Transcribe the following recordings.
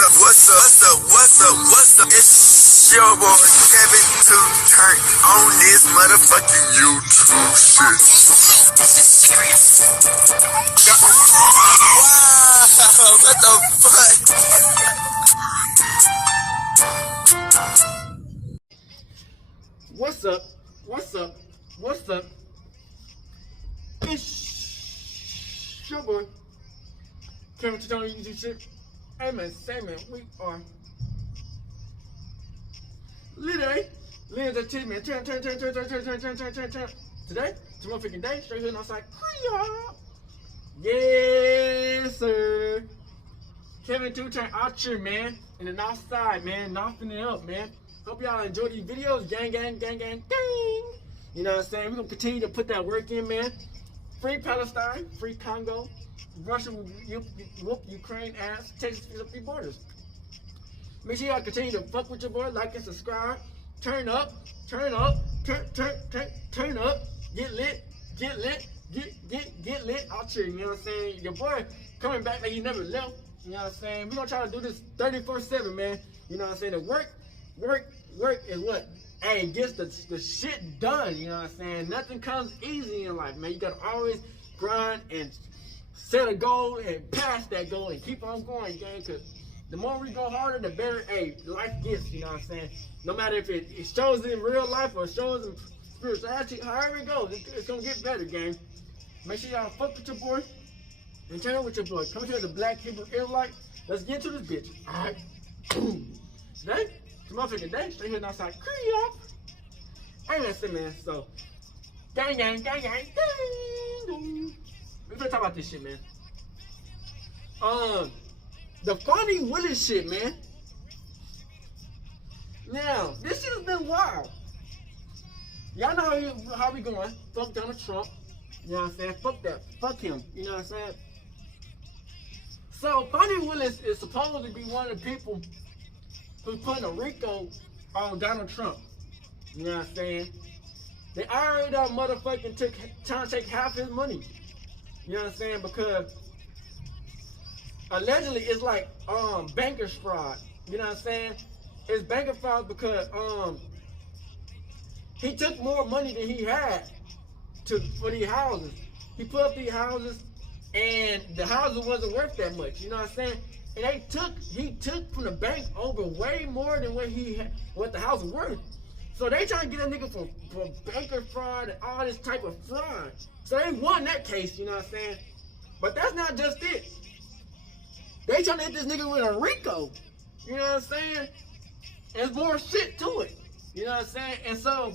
What's up? It's your boy Kevin to turn on this motherfucking YouTube shit. This is serious. Wow, what the fuck? What's up? It's your boy Kevin to turn on YouTube shit. Hey man, we are literally the team, man. Turn. Today, tomorrow freaking day, straight here outside. Yes, sir. Kevin 2 turn out here, man. In the north side, man. Knocking it up, man. Hope y'all enjoy these videos. Gang. You know what I'm saying? We're going to continue to put that work in, man. Free Palestine, free Congo. Russia will whoop Ukraine ass. Texas fix up these borders. Make sure y'all continue to fuck with your boy, like and subscribe. Turn up. Turn up. Get lit out here. You know what I'm saying? Your boy coming back like he never left. You know what I'm saying? We're gonna try to do this 34/7, man. You know what I'm saying? The work is what? Hey, gets the shit done. You know what I'm saying? Nothing comes easy in life, man. You gotta always grind and set a goal and pass that goal and keep on going, gang. Cause the more we go harder, the better, life gets, you know what I'm saying? No matter if it shows in real life or shows in spirituality, however it goes, it's gonna get better, gang. Make sure y'all fuck with your boy and turn up with your boy. Come here as a Black Hebrew Israelite. Let's get into this bitch, alright? Today, tomorrow freaking day, straight here outside. Ain't that shit, man? So, gang. We're gonna talk about this shit, man. The Fani Willis shit, man. Now, this shit has been wild. Y'all know how we going. Fuck Donald Trump. You know what I'm saying? Fuck that. Fuck him. You know what I'm saying? So, Fani Willis is supposed to be one of the people who's putting a Rico on Donald Trump. You know what I'm saying? They already motherfucking trying to take half his money. You know what I'm saying? Because allegedly it's like banker's fraud. You know what I'm saying? It's banker fraud because he took more money than he had for these houses. He put up these houses and the houses wasn't worth that much. You know what I'm saying? And he took from the bank over way more than what the house was worth. So they trying to get a nigga for banker fraud and all this type of fraud. So they won that case, you know what I'm saying? But that's not just it. They trying to hit this nigga with a Rico. You know what I'm saying? There's more shit to it. You know what I'm saying? And so,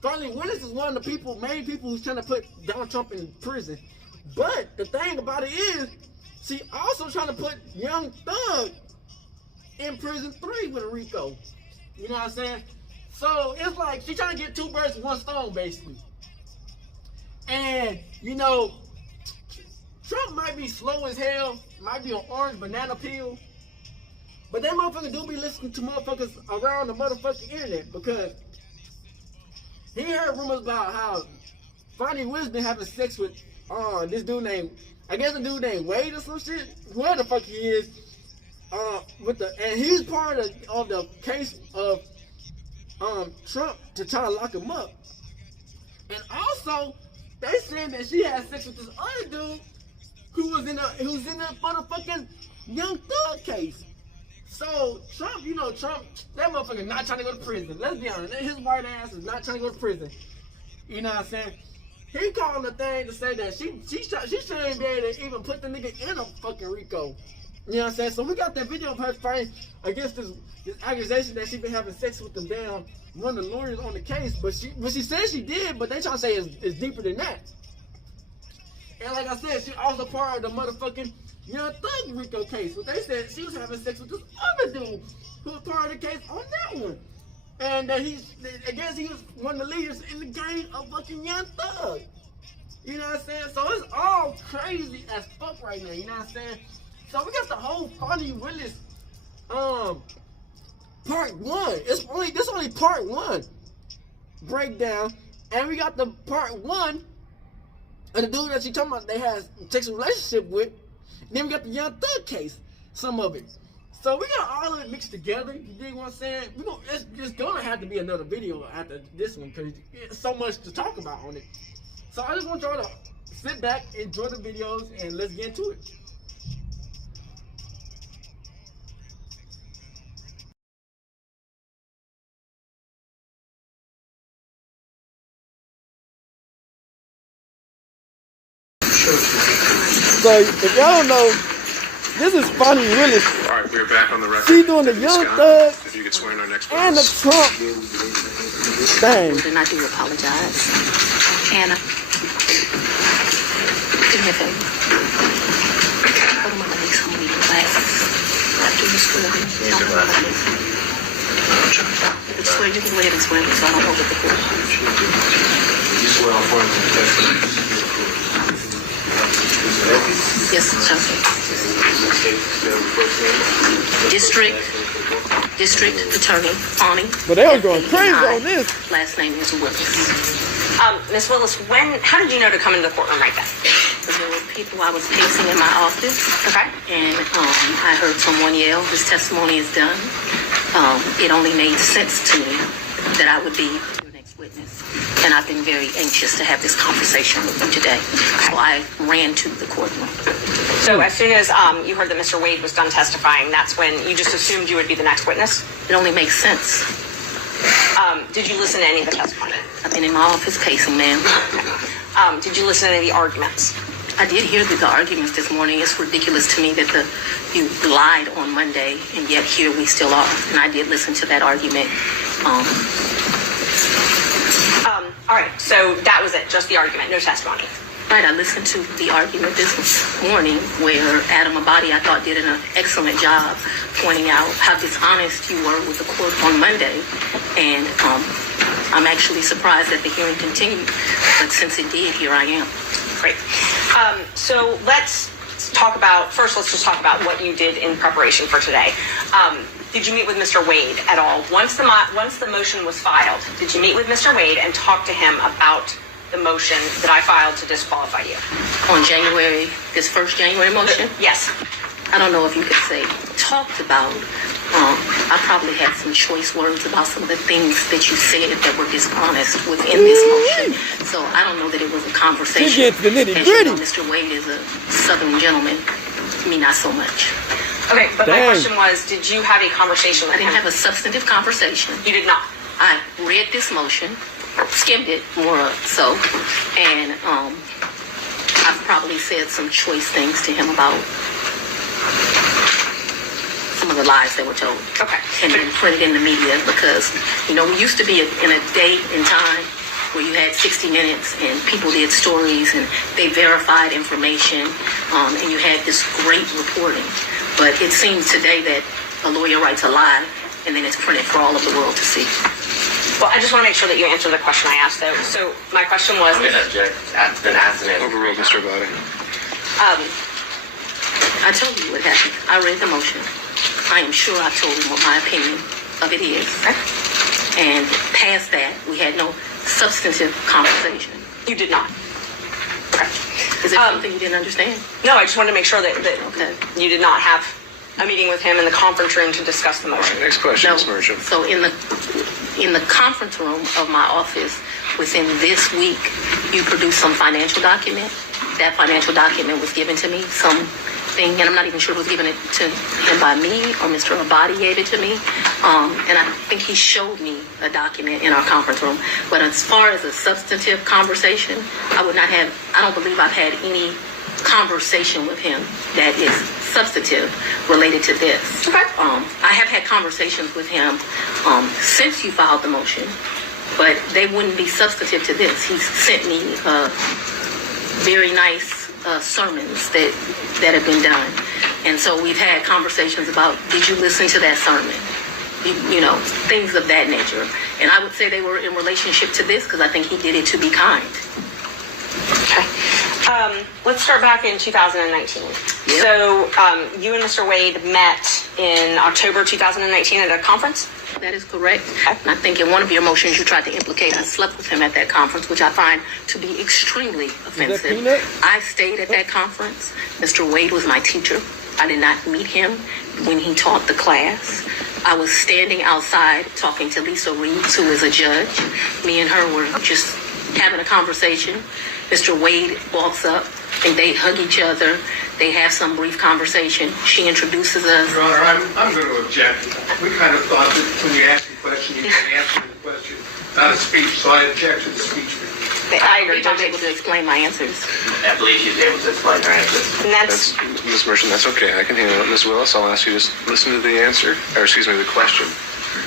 Fani Willis is one of the main people who's trying to put Donald Trump in prison. But the thing about it is, she also trying to put Young Thug in prison 3 with a Rico. You know what I'm saying? So it's like she trying to get 2 birds with 1 stone, basically. And, you know, Trump might be slow as hell, might be an orange banana peel, but that motherfucker do be listening to motherfuckers around the motherfucking internet because he heard rumors about how Fani Willis been having sex with this dude named, I guess a dude named Wade or some shit, whoever the fuck he is, and he's part of the case of Trump to try to lock him up. And also, they saying that she had sex with this other dude who's in the motherfucking Young Thug case. So Trump, that motherfucker not trying to go to prison. Let's be honest, his white ass is not trying to go to prison. You know what I'm saying? He calling the thing to say that she shouldn't be able to even put the nigga in a fucking Rico. You know what I'm saying? So we got that video of her fighting against this accusation that she been having sex with the damn one of the lawyers on the case. But she said she did, but they trying to say it's deeper than that. And like I said, she also part of the motherfucking Young Thug Rico case. But they said she was having sex with this other dude who was part of the case on that one. And I guess he was one of the leaders in the gang of fucking Young Thug. You know what I'm saying? So it's all crazy as fuck right now. You know what I'm saying? So we got the whole Fani Willis part 1. This only part 1 breakdown, and we got the part 1 of the dude that she talking about they had a sexual relationship with. And then we got the Young Thug case. some of it. So we got all of it mixed together. You dig what I'm saying? It's gonna have to be another video after this one because it's so much to talk about on it. So I just want y'all to sit back, enjoy the videos, and let's get into it. So if y'all don't know, this is Fani Willis. All right, we're back on the record. She doing the Young Thug If you could swear in our next and the witness. Trump thing. And I do apologize. Anna, do me a favor. Go to my lady's home meeting classes. After you swear in, tell me what it is. You can swear, you can go ahead and swear, so I don't hold it the court. You swear on point of testimony. Yes, sir. District Attorney Fani. But they were going crazy on this. Last name is Willis. Ms. Willis, how did you know to come into the courtroom right then? There were people I was pacing in my office. Okay. And I heard someone yell, "His testimony is done." It only made sense to me that I would be your next witness. And I've been very anxious to have this conversation with you today. So I ran to the courtroom. So as soon as you heard that Mr. Wade was done testifying, that's when you just assumed you would be the next witness? It only makes sense. Did you listen to any of the testimony? I've been in my office pacing, ma'am. Did you listen to any of the arguments? I did hear the arguments this morning. It's ridiculous to me that you lied on Monday, and yet here we still are. And I did listen to that argument. All right, so that was it, just the argument, no testimony. Right, I listened to the argument this morning where Adam Abadi, I thought, did an excellent job pointing out how dishonest you were with the court on Monday. And I'm actually surprised that the hearing continued. But since it did, here I am. Great. So let's just talk about what you did in preparation for today. Did you meet with Mr. Wade at all? Once the motion was filed, did you meet with Mr. Wade and talk to him about the motion that I filed to disqualify you? On this first January motion? Yes. I don't know if you could say talked about. I probably had some choice words about some of the things that you said that were dishonest within this motion. So I don't know that it was a conversation. She gets the nitty-gritty. As you know, Mr. Wade is a Southern gentleman. Me, not so much. Okay, but my Dang. question was, did you have a conversation with I didn't him? have a substantive conversation. You did not. I read this motion, skimmed it more so, and I've probably said some choice things to him about some of the lies that were told. Okay. And then put it in the media because, we used to be in a day and time where you had 60 Minutes and people did stories and they verified information, and you had this great reporting. But it seems today that a lawyer writes a lie and then it's printed for all of the world to see. Well, I just want to make sure that you answer the question I asked, though. So my question was... I'm going to object. I've been asked an answer. Overruled, Mr. Abadi. I told you what happened. I read the motion. I am sure I told him what my opinion of it is. Okay. And past that, we had no substantive conversation. You did not. Okay. Is it something you didn't understand? No, I just wanted to make sure that Okay. you did not have a meeting with him in the conference room to discuss the motion. Next question, No. Ms. Merchant. So in the conference room of my office, within this week, you produced some financial document. That financial document was given to me, something, and I'm not even sure who was given it to him by me or Mr. Abadi gave it to me. And I think he showed me a document in our conference room. But as far as a substantive conversation, I don't believe I've had any conversation with him that is substantive related to this. Okay. I have had conversations with him since you filed the motion, but they wouldn't be substantive to this. He sent me very nice sermons that have been done. And so we've had conversations about, did you listen to that sermon? Things of that nature. And I would say they were in relationship to this because I think he did it to be kind. Okay. Let's start back in 2019. Yep. So you and Mr. Wade met in October 2019 at a conference? That is correct. And I think in one of your motions you tried to implicate I slept with him at that conference, which I find to be extremely offensive. Peanut? I stayed at that conference. Mr. Wade was my teacher. I did not meet him when he taught the class. I was standing outside talking to Lisa Reeves, who is a judge. Me and her were just having a conversation. Mr. Wade walks up and they hug each other. They have some brief conversation. She introduces us. Your Honor, I'm going to object. We kind of thought that when you asked the question, you can answer the question, not a speech, so I object to the speech. I agree. I'm able to explain my answers. I believe she's able to explain her answers. And that's Ms. Merchant, that's okay. I can handle it. Ms. Willis, I'll ask you to just listen to the answer, or excuse me, the question,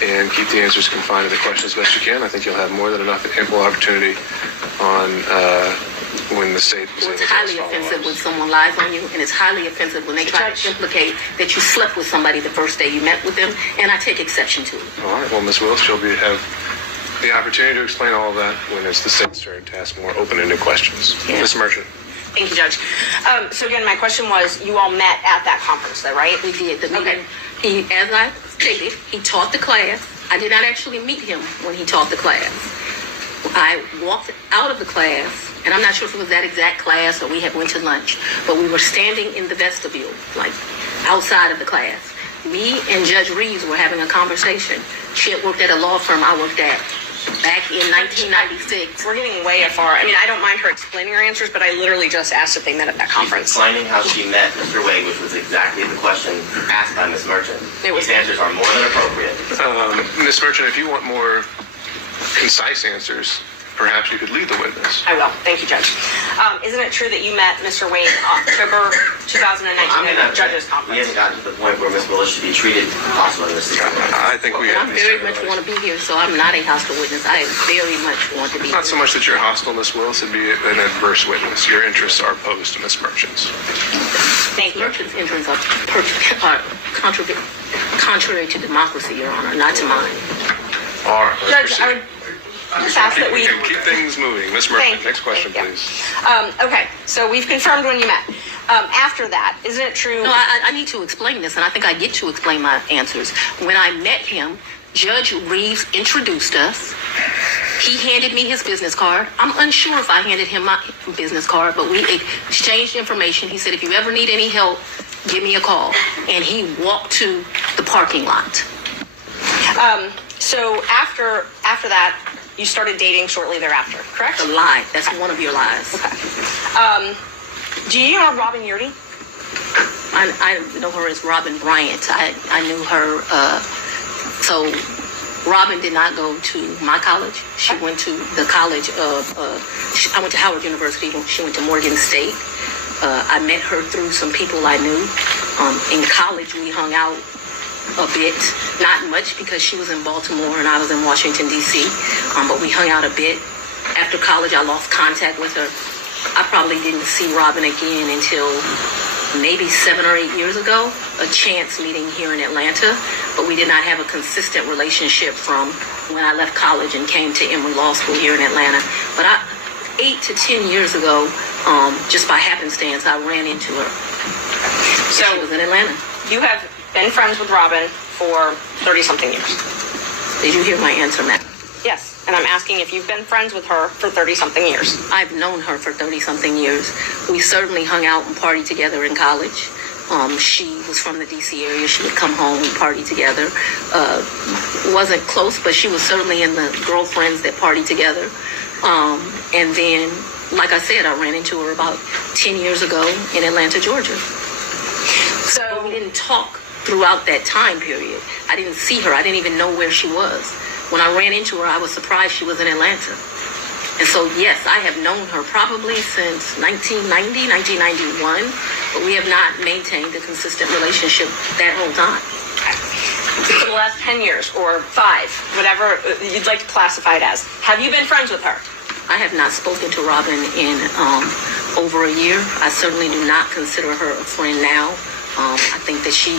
and keep the answers confined to the question as best you can. I think you'll have more than enough ample opportunity on when the state is Well, able it's to highly ask offensive when follow-ups. someone lies on you, and it's highly offensive when they try to implicate that you slept with somebody the first day you met with them, and I take exception to it. All right. Well, Ms. Willis, have the opportunity to explain all of that when it's the state's turn to ask more open-ended questions. Yeah. Ms. Merchant. Thank you, Judge. So again, my question was, you all met at that conference, though, right? We did. The meeting, Okay. as I stated, he taught the class. I did not actually meet him when he taught the class. I walked out of the class, and I'm not sure if it was that exact class or we had went to lunch, but we were standing in the vestibule, like outside of the class. Me and Judge Reeves were having a conversation. She had worked at a law firm I worked at back in 1996. We're getting way afar. I mean, I don't mind her explaining her answers, but I literally just asked if they met at that conference. Explaining how she met Mr. Wade, which was exactly the question asked by Ms. Merchant. It was- These answers are more than appropriate. Ms. Merchant, if you want more concise answers, perhaps you could lead the witness. I will. Thank you, Judge. Isn't it true that you met Mr. Wade in October 2019 at the judges' We conference? haven't gotten to the point where Ms. Willis should be treated possibly in this situation. I think we And have I very much want to be here, so I'm not a hostile witness. I very much want to be Not so here. much that you're hostile, Ms. Willis, it'd be an adverse witness. Your interests are opposed to Ms. Merchant's. Thank you. Merchant's interests are contrary to democracy, Your Honor, not to mine. All right, let's Judge, I proceed. would just ask that we... Keep things moving. Ms. Merchant, Thank you. next question, Thank you. please. Okay, so we've confirmed when you met. After that, isn't it true... No, I need to explain this, and I think I get to explain my answers. When I met him, Judge Reeves introduced us. He handed me his business card. I'm unsure if I handed him my business card, but we exchanged information. He said, if you ever need any help, give me a call. And he walked to the parking lot. So after that, you started dating shortly thereafter, correct? A lie. That's one of your lies. Okay. Do you know Robin Yurdy? I know her as Robin Bryant. I knew her. So Robin did not go to my college. She went to the college of. I went to Howard University. She went to Morgan State. I met her through some people I knew. In college, we hung out a bit, not much because she was in Baltimore and I was in Washington, D.C., but we hung out a bit. After college, I lost contact with her. I probably didn't see Robin again until maybe 7 or 8 years ago, a chance meeting here in Atlanta, but we did not have a consistent relationship from when I left college and came to Emory Law School here in Atlanta. But 8 to 10 years ago, just by happenstance, I ran into her. So She was in Atlanta. you have been friends with Robin for 30-something years. Did you hear my answer, Matt? Yes, and I'm asking if you've been friends with her for 30-something years. I've known her for 30-something years. We certainly hung out and partied together in college. She was from the D.C. area. She would come home and party together. Wasn't close, but she was certainly in the girlfriends that party together. And then, like I said, I ran into her about 10 years ago in Atlanta, Georgia. So We didn't talk throughout that time period. I didn't see her. I didn't even know where she was. When I ran into her, I was surprised she was in Atlanta. And so, yes, I have known her probably since 1990, 1991, but we have not maintained a consistent relationship that whole time. for the last 10 years or 5, whatever you'd like to classify it as, have you been friends with her? I have not spoken to Robin in over a year. I certainly do not consider her a friend now. I think that she,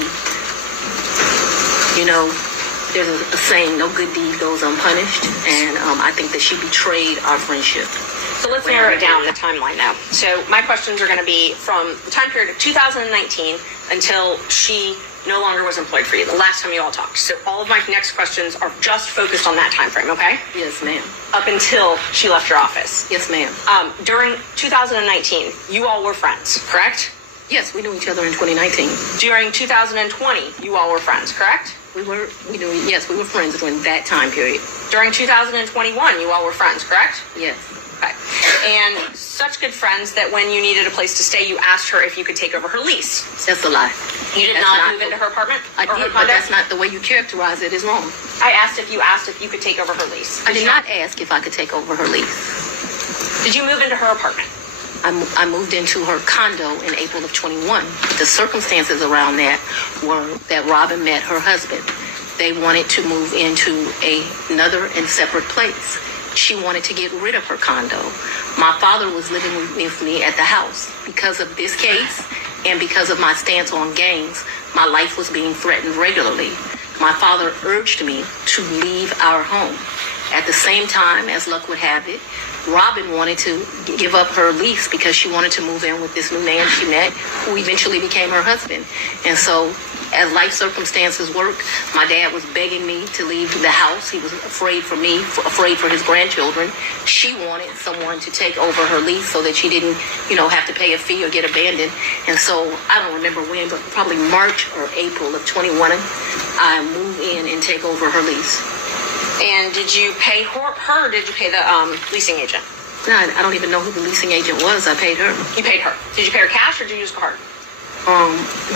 there's a saying, no good deed goes unpunished. And I think that she betrayed our friendship. So let's narrow it down the timeline now. So my questions are going to be from the time period of 2019 until she no longer was employed for you, the last time you all talked. So all of my next questions are just focused on that time frame, okay? Yes, ma'am. Up until she left your office. Yes, ma'am. During 2019, you all were friends, correct? Yes, we knew each other in 2019. During 2020, you all were friends, correct? We were friends during that time period. During 2021, you all were friends, correct? Yes. Okay. And such good friends that when you needed a place to stay, you asked her if you could take over her lease. That's a lie. You did not move into her apartment? I or her did, but condo? that's not the way you characterize it is wrong. I asked if you could take over her lease. I did not ask if I could take over her lease. Did you move into her apartment? I moved into her condo in April of 21. The circumstances around that were that Robin met her husband. They wanted to move into another and separate place. She wanted to get rid of her condo. My father was living with me at the house. Because of this case and because of my stance on gangs, my life was being threatened regularly. My father urged me to leave our home. At the same time, as luck would have it, Robin wanted to give up her lease because she wanted to move in with this new man she met, who eventually became her husband. And so, as life circumstances worked, my dad was begging me to leave the house. He was afraid for me, afraid for his grandchildren. She wanted someone to take over her lease so that she didn't, have to pay a fee or get abandoned. And so, I don't remember when, but probably March or April of 21, I moved in and take over her lease. And did you pay her or did you pay the leasing agent? No, I don't even know who the leasing agent was. I paid her. You paid her. Did you pay her cash or did you use a card?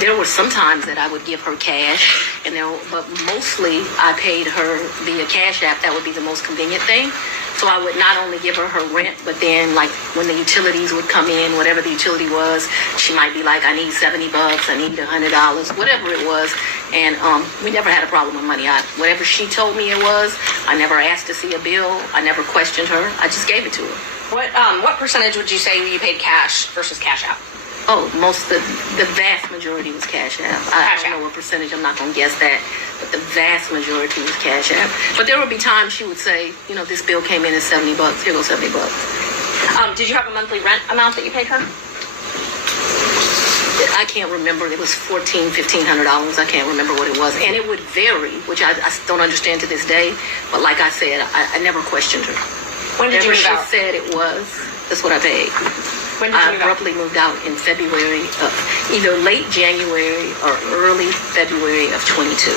There were some times that I would give her cash, but mostly I paid her via Cash App. That would be the most convenient thing. So I would not only give her rent, but then like when the utilities would come in, whatever the utility was, she might be like, I need $70, I need $100, whatever it was. And we never had a problem with money. Whatever she told me it was, I never asked to see a bill. I never questioned her. I just gave it to her. What percentage would you say you paid cash versus Cash App? Oh, the vast majority was Cash App. I don't know what percentage, I'm not going to guess that, but the vast majority was Cash App. But there would be times she would say, this bill came in at $70, here goes $70. Did you have a monthly rent amount that you paid her? I can't remember. It was $1,400, $1,500. I can't remember what it was. And it would vary, which I don't understand to this day. But like I said, I never questioned her. When did you move out? She said it was, that's what I paid. When did you I abruptly moved out in February of either late January or early February of 22.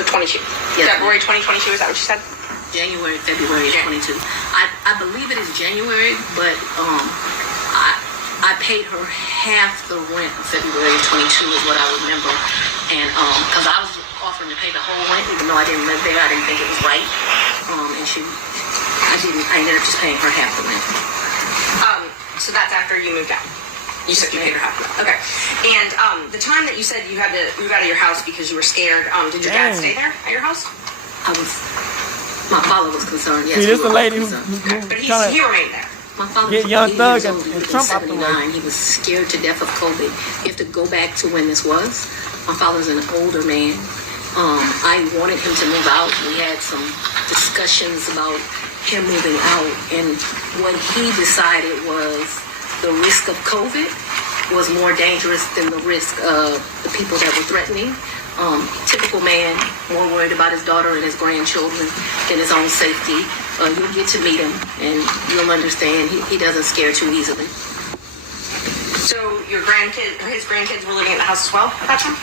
Of 22. Yes. February 2022, is that what you said? January, February of 22. I believe it is January, but I paid her half the rent of February of 22 is what I remember. And because I was offering to pay the whole rent, even though I didn't live there, I didn't think it was right. I ended up just paying her half the rent. So that's after you moved out. You said you paid her half. Okay. And the time that you said you had to move out of your house because you were scared, did your dad stay there at your house? My father was concerned, yes. See, this is a lady who But he remained there. My father get was Young 80 Thug years and old. He lived in Trump out the way. 79. He was scared to death of COVID. You have to go back to when this was. My father's an older man. I wanted him to move out. We had some discussions about him moving out, and what he decided was the risk of COVID was more dangerous than the risk of the people that were threatening. Typical man, more worried about his daughter and his grandchildren than his own safety. You'll get to meet him, and you'll understand he doesn't scare too easily. So his grandkids were living in the house as well at that time?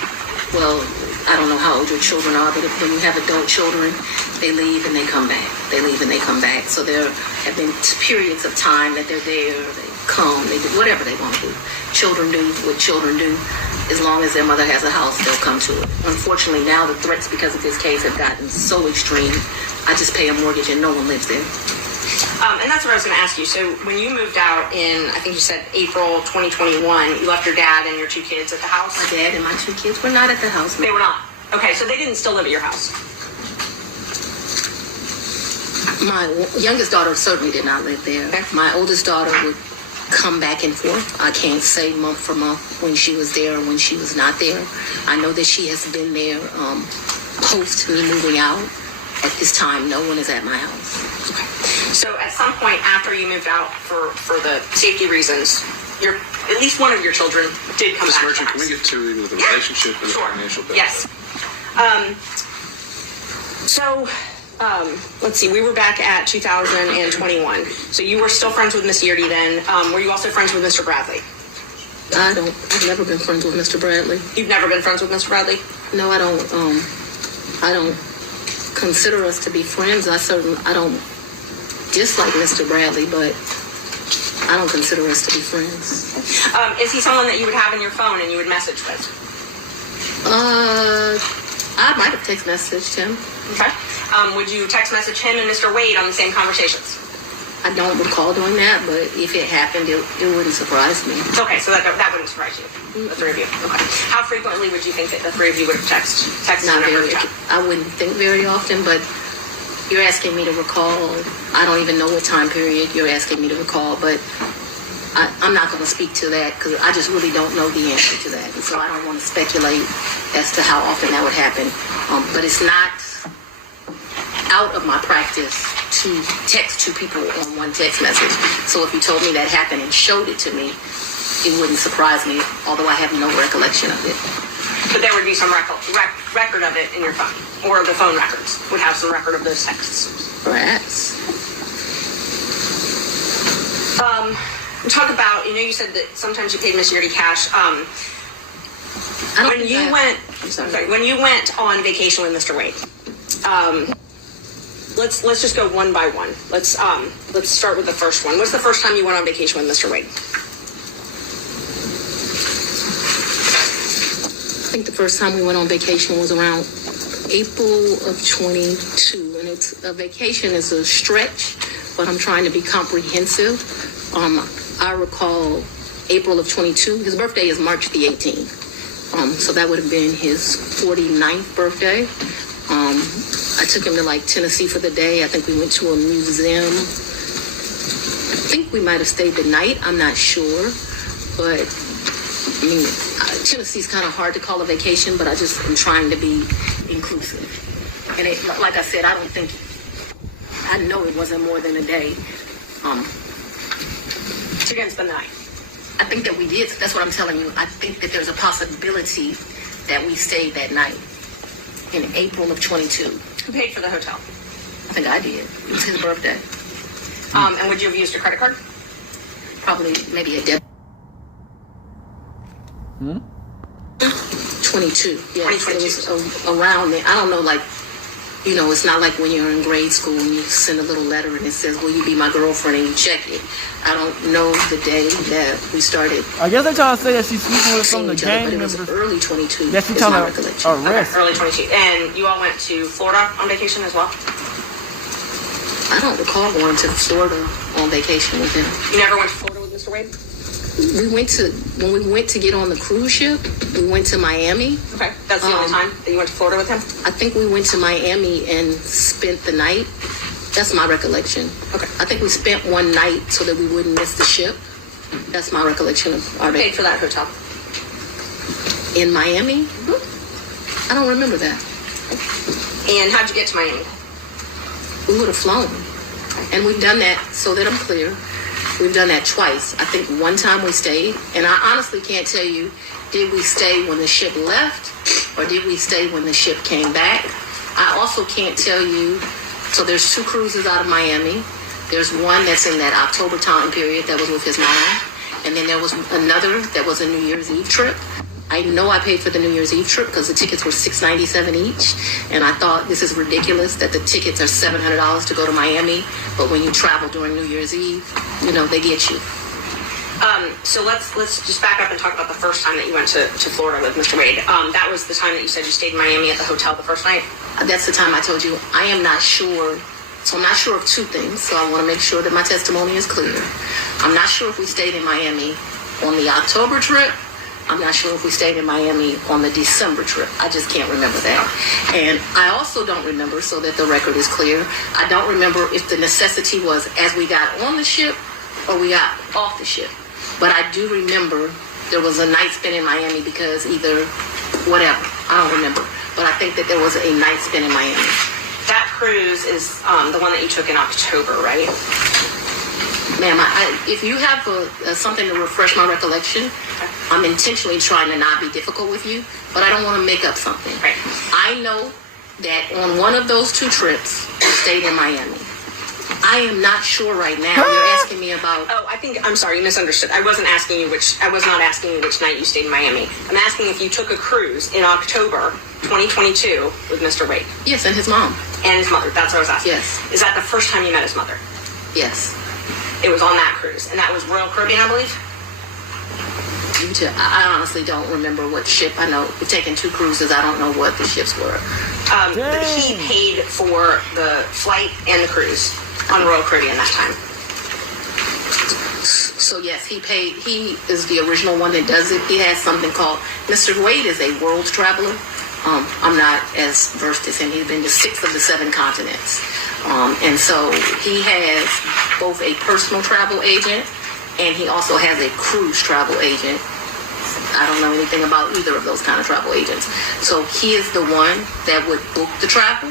Well, I don't know how old your children are, but when you have adult children, they leave and they come back. They leave and they come back. So there have been periods of time that they're there, they come, they do whatever they want to do. Children do what children do. As long as their mother has a house, they'll come to it. Unfortunately, now the threats because of this case have gotten so extreme. I just pay a mortgage and no one lives there. And that's what I was going to ask you. So when you moved out in, I think you said April 2021, you left your dad and your two kids at the house? My dad and my two kids were not at the house. They were not? Okay, so they didn't still live at your house? My youngest daughter certainly did not live there. My oldest daughter would come back and forth. I can't say month for month when she was there and when she was not there. I know that she has been there post me moving out. At this time, no one is at my house. Okay. So at some point after you moved out for the safety reasons, at least one of your children did come Ms. back. Merchant, can we get to either the relationship and the financial bill? Yes. Let's see. We were back at 2021. So you were still friends with Miss Yeardy then. Were you also friends with Mr. Bradley? I've never been friends with Mr. Bradley. You've never been friends with Mr. Bradley? No, I don't consider us to be friends. I don't dislike Mr. Bradley, but I don't consider us to be friends. Is he someone that you would have in your phone and you would message with? I might have text messaged him. Okay. Would you text message him and Mr. Wade on the same conversations? I don't recall doing that, but if it happened, it wouldn't surprise me. Okay, so that wouldn't surprise you, the three of you. Okay. How frequently would you think that the three of you would have texted? Not very. I wouldn't think very often, but you're asking me to recall. I don't even know what time period you're asking me to recall, but I'm not going to speak to that because I just really don't know the answer to that. And so I don't want to speculate as to how often that would happen. But it's not out of my practice to text two people on one text message. So if you told me that happened and showed it to me, it wouldn't surprise me, although I have no recollection of it. But there would be some record of it in your phone, or the phone records would have some record of those texts. Perhaps. Talk about, you said that sometimes you paid Miss Yurdy cash. When you went on vacation with Mr. Wade, let's just go one by one. Let's start with the first one. What's the first time you went on vacation with Mr. Wade? I think the first time we went on vacation was around April of 22, and it's a vacation is a stretch, but I'm trying to be comprehensive. I recall April of 22. His birthday is March the 18th, so that would have been his 49th birthday. I took him to Tennessee for the day. I think we went to a museum. I think we might have stayed the night. I'm not sure, but I mean, Tennessee's kind of hard to call a vacation, but I just am trying to be inclusive. And like I said, I know it wasn't more than a day. To get the night. I think that we did. That's what I'm telling you. I think that there's a possibility that we stayed that night in April of 22. Who paid for the hotel? I think I did. It was his birthday. And would you have used a credit card? Probably, maybe a debit. 22. Yes, it was around there. I don't know, it's not like when you're in grade school and you send a little letter and it says, will you be my girlfriend, and you check it. I don't know the day that we started. I guess they're trying to say that she's speaking with some of the gang members. Early 22. That's she's trying to arrest. Okay, early 22. And you all went to Florida on vacation as well? I don't recall going to Florida on vacation with him. You never went to Florida with Mr. Wade? When we went to get on the cruise ship, we went to Miami. Okay, that's the only time that you went to Florida with him? I think we went to Miami and spent the night. That's my recollection. Okay. I think we spent one night so that we wouldn't miss the ship. That's my recollection of our vacation. Paid for that hotel? In Miami? Mm-hmm. I don't remember that. And how'd you get to Miami? We would have flown. And we've done that, so that I'm clear. We've done that twice. I think one time we stayed, and I honestly can't tell you, did we stay when the ship left or did we stay when the ship came back? I also can't tell you, so there's two cruises out of Miami. There's one that's in that October time period that was with his mom, and then there was another that was a New Year's Eve trip. I know I paid for the New Year's Eve trip because the tickets were $697 each, and I thought this is ridiculous that the tickets are $700 to go to Miami, but when you travel during New Year's Eve, they get you. So let's just back up and talk about the first time that you went to Florida with Mr. Wade. That was the time that you said you stayed in Miami at the hotel the first night? That's the time I told you. I am not sure. So I'm not sure of two things, so I want to make sure that my testimony is clear. I'm not sure if we stayed in Miami on the October trip. I'm not sure if we stayed in Miami on the December trip. I just can't remember that. And I also don't remember, so that the record is clear, I don't remember if the necessity was as we got on the ship or we got off the ship. But I do remember there was a night spent in Miami because either whatever. I don't remember. But I think that there was a night spent in Miami. That cruise is the one that you took in October, right? Ma'am, if you have something to refresh my recollection, I'm intentionally trying to not be difficult with you, but I don't want to make up something. Right. I know that on one of those two trips, we stayed in Miami. I am not sure right now. You're asking me about. Oh, I'm sorry, you misunderstood. I was not asking you which night you stayed in Miami. I'm asking if you took a cruise in October 2022 with Mr. Wade. Yes, and his mom. And his mother. That's what I was asking. Yes. Is that the first time you met his mother? Yes. It was on that cruise. And that was Royal Caribbean, I believe? I honestly don't remember what ship. I know we've taken 2 cruises. I don't know what the ships were. But he paid for the flight and the cruise on Royal Caribbean that time. So yes, he paid. He is the original one that does it. He has something called, Mr. Wade is a world traveler. I'm not as versed as him. He's been to 6 of the 7 continents. And so he has both a personal travel agent and he also has a cruise travel agent. I don't know anything about either of those kind of travel agents. So he is the one that would book the travel.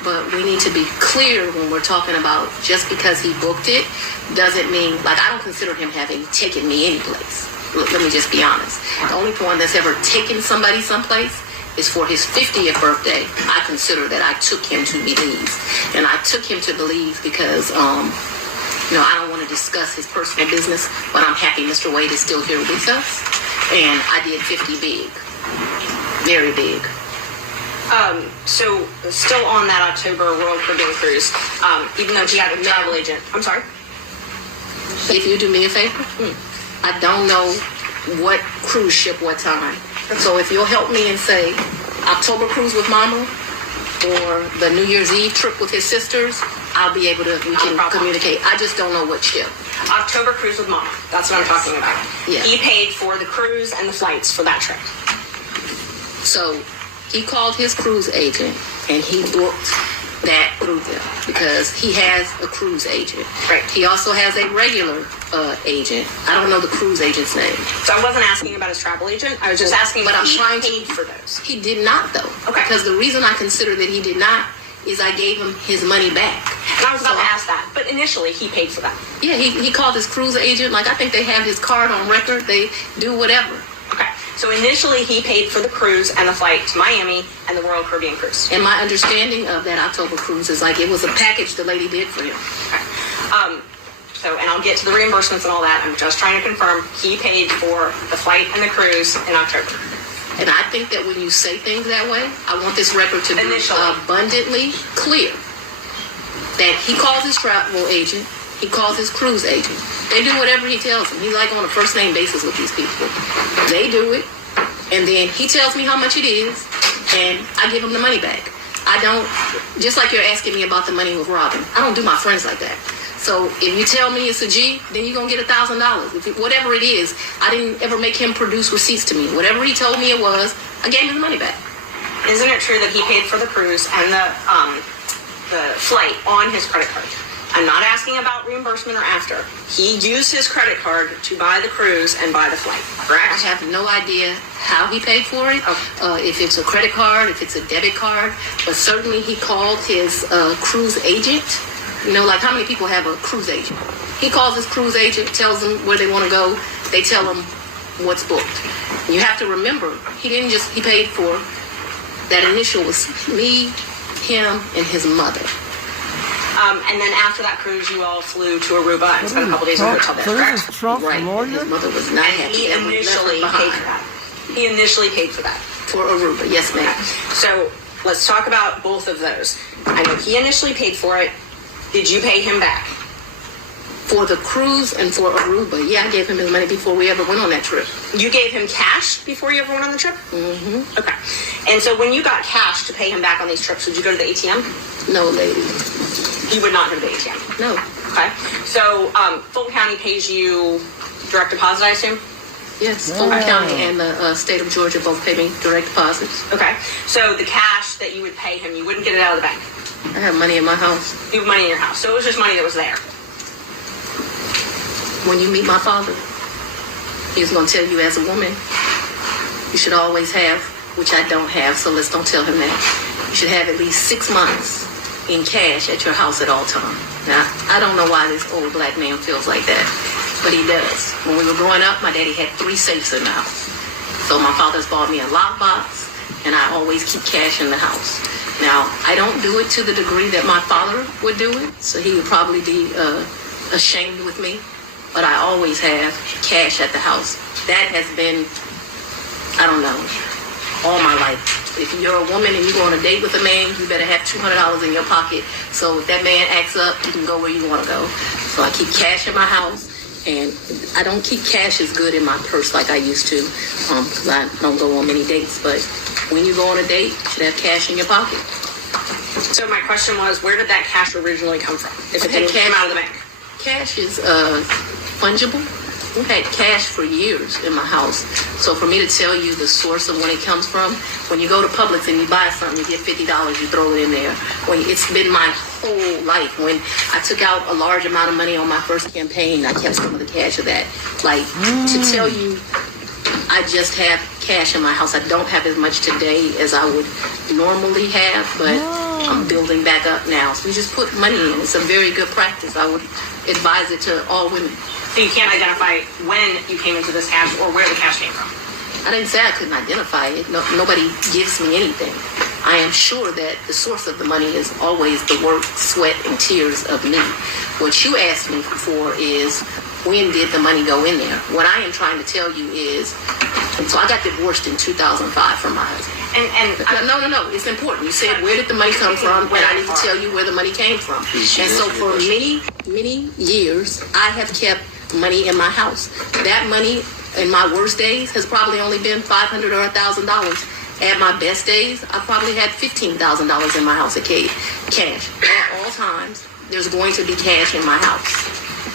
But we need to be clear when we're talking about just because he booked it doesn't mean, like, I don't consider him having taken me anyplace. Let me just be honest. The only one that's ever taken somebody someplace is for his 50th birthday. I consider that I took him to Belize. And I took him to Belize because, I don't want to discuss his personal business, but I'm happy Mr. Wade is still here with us. And I did 50 big. Very big. So still on that October Royal Caribbean cruise, even though he had a travel agent. I'm sorry? If you do me a favor, I don't know what cruise ship, what time. So if you'll help me and say October cruise with Mama or the New Year's Eve trip with his sisters, I'll be able to, we can communicate. I just don't know what ship. October cruise with Mama. That's what I'm talking about. Yeah. He paid for the cruise and the flights for that trip. So he called his cruise agent and he booked that through them because he has a cruise agent. Right. He also has a regular agent. I don't know the cruise agent's name. So I wasn't asking about his travel agent. I was just asking but if I'm he trying paid to, for those. He did not, though. Okay. Because the reason I consider that he did not is I gave him his money back. And I was about to ask that. But initially, he paid for that. Yeah, he called his cruise agent. Like, I think they have his card on record. They do whatever. Okay. So initially, he paid for the cruise and the flight to Miami and the Royal Caribbean cruise. And my understanding of that October cruise is like it was a package the lady did for him. Okay. And I'll get to the reimbursements and all that. I'm just trying to confirm he paid for the flight and the cruise in October. And I think that when you say things that way, I want this record to be Initially. abundantly clear that he calls his travel agent, he calls his cruise agent. They do whatever he tells them. He's like on a first name basis with these people. They do it, and then he tells me how much it is, and I give him the money back. I don't, just like you're asking me about the money with Robin, I don't do my friends like that. So if you tell me it's a G, then you're going to get $1,000. Whatever it is, I didn't ever make him produce receipts to me. Whatever he told me it was, I gave him the money back. Isn't it true that he paid for the cruise and the flight on his credit card? I'm not asking about reimbursement or after. He used his credit card to buy the cruise and buy the flight, correct? I have no idea how he paid for it, if it's a credit card, if it's a debit card, but certainly he called his cruise agent. You know, like how many people have a cruise agent? He calls his cruise agent, tells them where they want to go. They tell him what's booked. And you have to remember, he paid for, that initial was me, him, and his mother. And then after that cruise, you all flew to Aruba and spent a couple days in a hotel there, correct? Right. His mother was not happy. He initially paid for that. He initially paid for that. For Aruba, yes, ma'am. So let's talk about both of those. I know he initially paid for it. Did you pay him back? For the cruise and for Aruba, yeah, I gave him his money before we ever went on that trip. You gave him cash before you ever went on the trip? Mm-hmm. Okay. And so when you got cash to pay him back on these trips, would you go to the ATM? No, lady. You would not go to the ATM? No. Okay. So Fulton County pays you direct deposit, I assume? Yes, Fulton County and the state of Georgia both pay me direct deposits. Okay. So the cash that you would pay him, you wouldn't get it out of the bank? I have money in my house. You have money in your house. So it was just money that was there. When you meet my father, he's going to tell you as a woman, you should always have, which I don't have, so let's don't tell him that. You should have at least 6 months in cash at your house at all times. Now, I don't know why this old black man feels like that, but he does. When we were growing up, my daddy had 3 safes in the house. So my father's bought me a lockbox and I always keep cash in the house. Now, I don't do it to the degree that my father would do it, so he would probably be ashamed with me, but I always have cash at the house. That has been, I don't know, all my life. If you're a woman and you go on a date with a man, you better have $200 in your pocket. So if that man acts up, you can go where you want to go. So I keep cash in my house, and I don't keep cash as good in my purse like I used to, because I don't go on many dates. But when you go on a date, you should have cash in your pocket. So my question was, where did that cash originally come from? If it didn't come out of the bank? Cash is fungible. We've had cash for years in my house. So for me to tell you the source of when it comes from, when you go to Publix and you buy something, you get $50, you throw it in there. It's been my whole life. When I took out a large amount of money on my first campaign, I kept some of the cash of that. To tell you, I just have cash in my house. I don't have as much today as I would normally have, but I'm building back up now. So you just put money in. It's a very good practice. I would advise it to all women. So you can't identify when you came into this cash or where the cash came from? I didn't say I couldn't identify it. No, nobody gives me anything. I am sure that the source of the money is always the work, sweat, and tears of me. What you asked me for is, when did the money go in there? What I am trying to tell you is, so I got divorced in 2005 from my husband. No, it's important. You said, where did the money come from? And I need to tell you where the money came from. And so for many, many years, I have kept money in my house. That money in my worst days has probably only been $500 or $1,000. At my best days, I probably had $15,000 in my house of cash. At all times, there's going to be cash in my house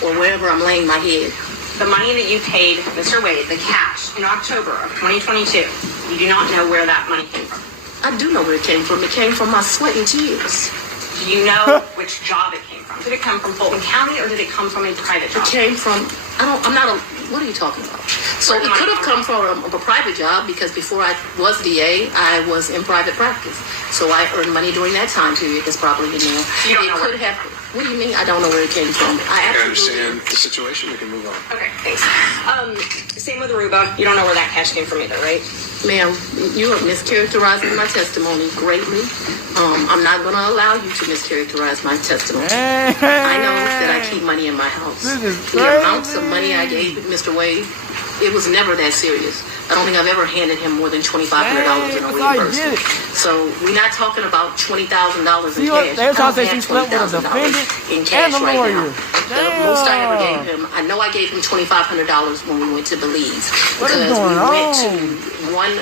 or wherever I'm laying my head. The money that you paid Mr. Wade, the cash, in October of 2022, you do not know where that money came from. I do know where it came from. It came from my sweat and tears. Do you know which job it came from? Did it come from Fulton County or did it come from a private job? It came from, what are you talking about? So it could have come from a private job, because before I was DA, I was in private practice. So I earned money during that time period. That's probably in there. You don't know could have. What do you mean? I don't know where it came from. I understand the situation. We can move on. Okay, thanks. Same with Aruba. You don't know where that cash came from either, right? Ma'am, you are mischaracterizing my testimony greatly. I'm not going to allow you to mischaracterize my testimony. I know that I keep money in my house. The amounts of money I gave Mr. Wade, it was never that serious. I don't think I've ever handed him more than $2,500 in a reimbursement. So we're not talking about $20,000 in cash. They're talking she slept with a defendant in cash and a right lawyer. now. The most I ever gave him, I know I gave him $2,500 when we went to Belize. What is because going we went on? to one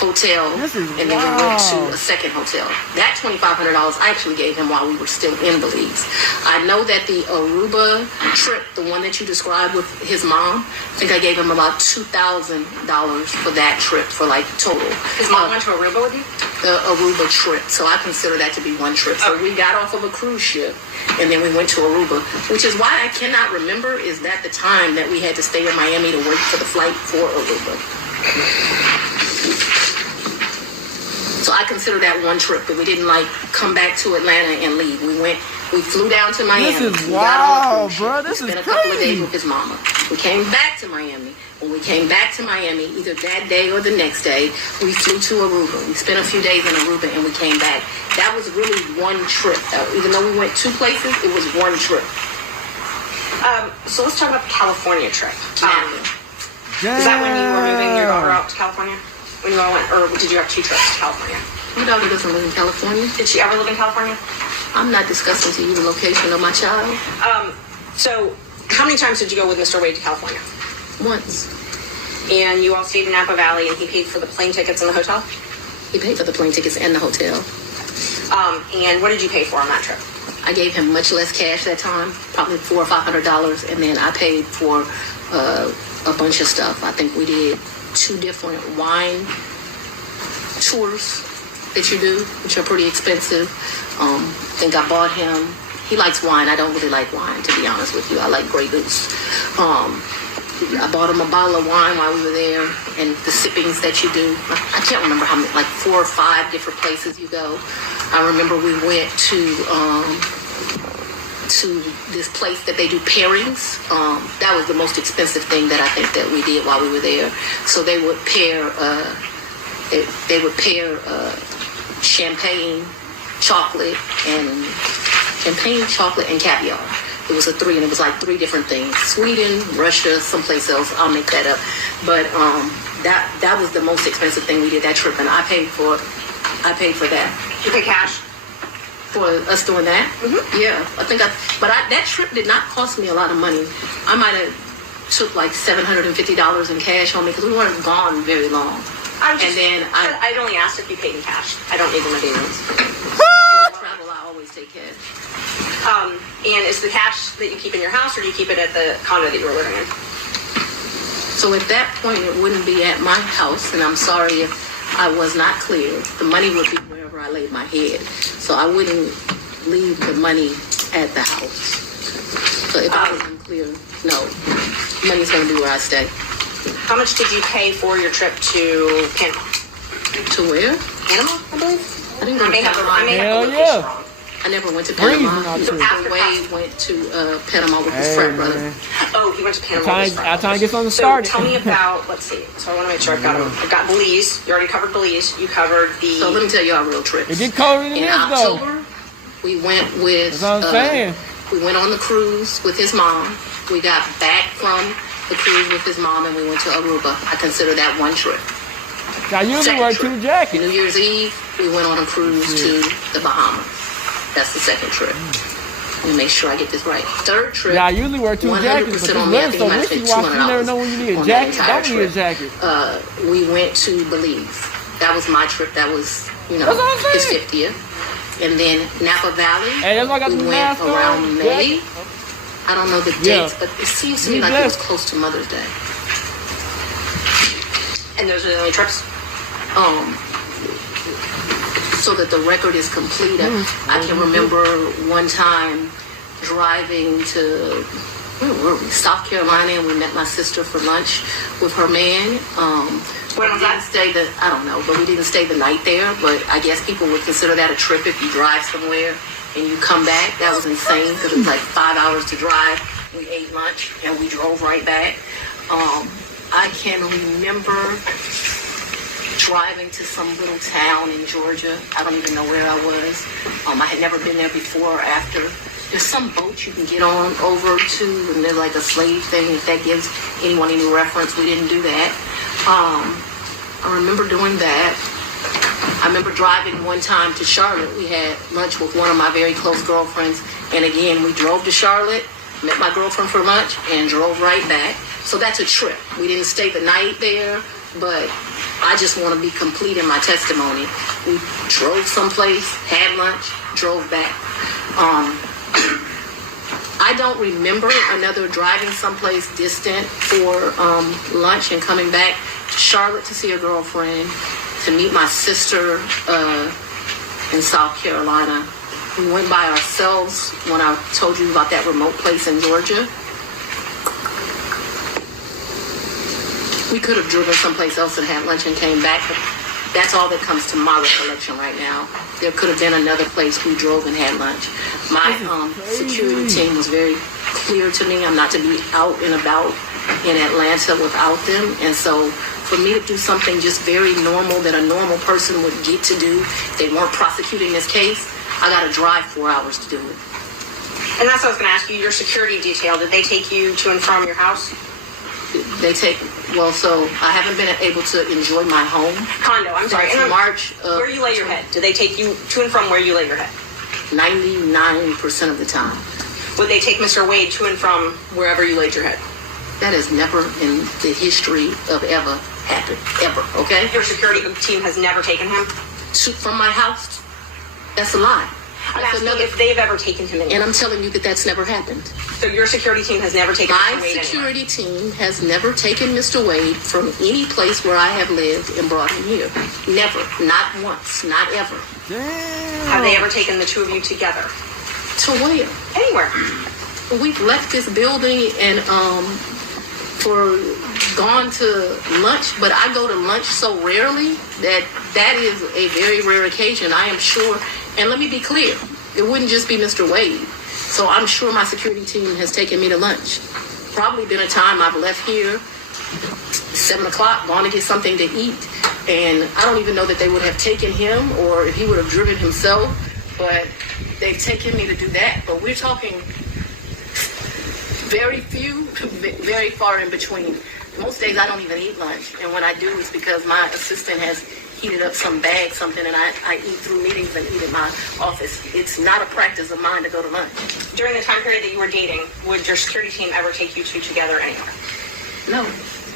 hotel, and then we went to a second hotel. That $2,500 I actually gave him while we were still in Belize. I know that the Aruba trip, the one that you described with his mom, I think I gave him about $2,000 for that trip, for like total. His mom went to Aruba with you? The Aruba trip, so I consider that to be one trip. So we got off of a cruise ship, and then we went to Aruba, which is why I cannot remember is that the time that we had to stay in Miami to wait for the flight for Aruba. So I consider that one trip, but we didn't come back to Atlanta and leave. We flew down to Miami. This is wild, bro. This is spent a couple of days with his mama. We came back to Miami. When we came back to Miami, either that day or the next day, we flew to Aruba. We spent a few days in Aruba and we came back. That was really one trip. Even though we went two places, it was one trip. So let's talk about the California trip. Damn. Is that when you were moving your daughter out to California? When you all went, or did you have two trips to California? My daughter doesn't live in California. Did she ever live in California? I'm not discussing to you the location of my child. So how many times did you go with Mr. Wade to California? Once. And you all stayed in Napa Valley and he paid for the plane tickets and the hotel? He paid for the plane tickets and the hotel. And what did you pay for on that trip? I gave him much less cash that time, probably $400 or $500, and then I paid for a bunch of stuff. I think we did 2 different wine tours that you do, which are pretty expensive. I think I bought him, he likes wine. I don't really like wine, to be honest with you. I like Grey Goose. I bought him a bottle of wine while we were there, and the sippings that you do. I can't remember how many, like 4 or 5 different places you go. I remember we went to this place that they do pairings. That was the most expensive thing that I think that we did while we were there. So they would pair they would pair champagne, chocolate, and caviar. It was a 3, and it was like 3 different things: Sweden, Russia, someplace else. I'll make that up. But that was the most expensive thing we did that trip, and I paid for that. You pay cash for us doing that. Yeah, I think that trip did not cost me a lot of money. I might have took like $750 in cash on me because we weren't gone very long. I only asked if you paid in cash. I don't need the materials. Travel, I always take cash. And is the cash that you keep in your house, or do you keep it at the condo that you were living in? So at that point, it wouldn't be at my house, and I'm sorry if I was not clear. The money would be wherever I laid my head. So I wouldn't leave the money at the house. So if I was unclear, no. Money's going to be where I stay. How much did you pay for your trip to Panama? To where? Panama, I believe. I didn't go to Panama. I may have the location wrong. I never went to Panama. So after Wade went to Panama with his frat brother. Oh, he went to Panama with his frat brother. I'm trying to get something So started. tell me about, let's see. So I want to make sure I've got Belize. You already covered Belize. You covered the... So let me tell you our real trips. It get colder than In this, though. October, we went with... That's what I'm saying. We went on the cruise with his mom. We got back from the cruise with his mom, and we went to Aruba. I consider that one trip. I usually wear 2 jackets. New Year's Eve, we went on a cruise to the Bahamas. That's the second trip. Let me make sure I get this right. Third trip. Yeah, I usually wear 2 jackets, but this weather's so wishy-washy, you never know when you need a jacket. Don't need a jacket. We went to Belize. That was my trip. That was, his 50th. And then Napa Valley. Hey, that's why I got we the went mask on. around May. I don't know the dates, but it seems to me like it was close to Mother's Day. And those are the only trips? So that the record is complete. I can remember one time driving to South Carolina, and we met my sister for lunch with her man. When was that? I don't know, but we didn't stay the night there. But I guess people would consider that a trip if you drive somewhere and you come back. That was insane because it was like 5 hours to drive. We ate lunch and we drove right back. I can remember driving to some little town in Georgia. I don't even know where I was. I had never been there before or after. There's some boat you can get on over to, and there's like a slave thing, if that gives anyone any reference. We didn't do that. I remember doing that. I remember driving one time to Charlotte. We had lunch with one of my very close girlfriends, and again, we drove to Charlotte, met my girlfriend for lunch, and drove right back. So that's a trip. We didn't stay the night there, but I just want to be complete in my testimony. We drove someplace, had lunch, drove back. I don't remember another driving someplace distant for lunch and coming back to Charlotte to see a girlfriend, to meet my sister in South Carolina. We went by ourselves when I told you about that remote place in Georgia. We could have driven someplace else and had lunch and came back, but that's all that comes to my recollection right now. There could have been another place we drove and had lunch. My security team was very clear to me. I'm not to be out and about in Atlanta without them. And so for me to do something just very normal that a normal person would get to do, if they weren't prosecuting this case, I got to drive 4 hours to do it. And that's what I was going to ask you. Your security detail, did they take you to and from your house? So I haven't been able to enjoy my home. Condo, I'm sorry. Since March of... Where you lay your head? Did they take you to and from where you lay your head? 99% of the time. Would they take Mr. Wade to and from wherever you laid your head? That has never in the history of ever happened. Ever, okay? Your security team has never taken him? From my house? That's a lie. I'm asking if they've ever taken him anywhere. And I'm telling you that that's never happened. So your security team has never taken Mr. Wade My security team has never taken Mr. Wade from any place where I have lived and brought him here. Never. Not once. Not ever. Damn. Have they ever taken the two of you together? To where? Anywhere. We've left this building and gone to lunch, but I go to lunch so rarely that is a very rare occasion, I am sure. And let me be clear, it wouldn't just be Mr. Wade. So I'm sure my security team has taken me to lunch. Probably been a time I've left here 7 o'clock, gone to get something to eat, And I don't even know that they would have taken him or if he would have driven himself, but they've taken me to do that. But we're talking very few, very far in between. Most days I don't even eat lunch, and when I do, it's because my assistant has heated up some bag, something, and I eat through meetings and eat in my office. It's not a practice of mine to go to lunch. During the time period that you were dating, would your security team ever take you two together anywhere? No.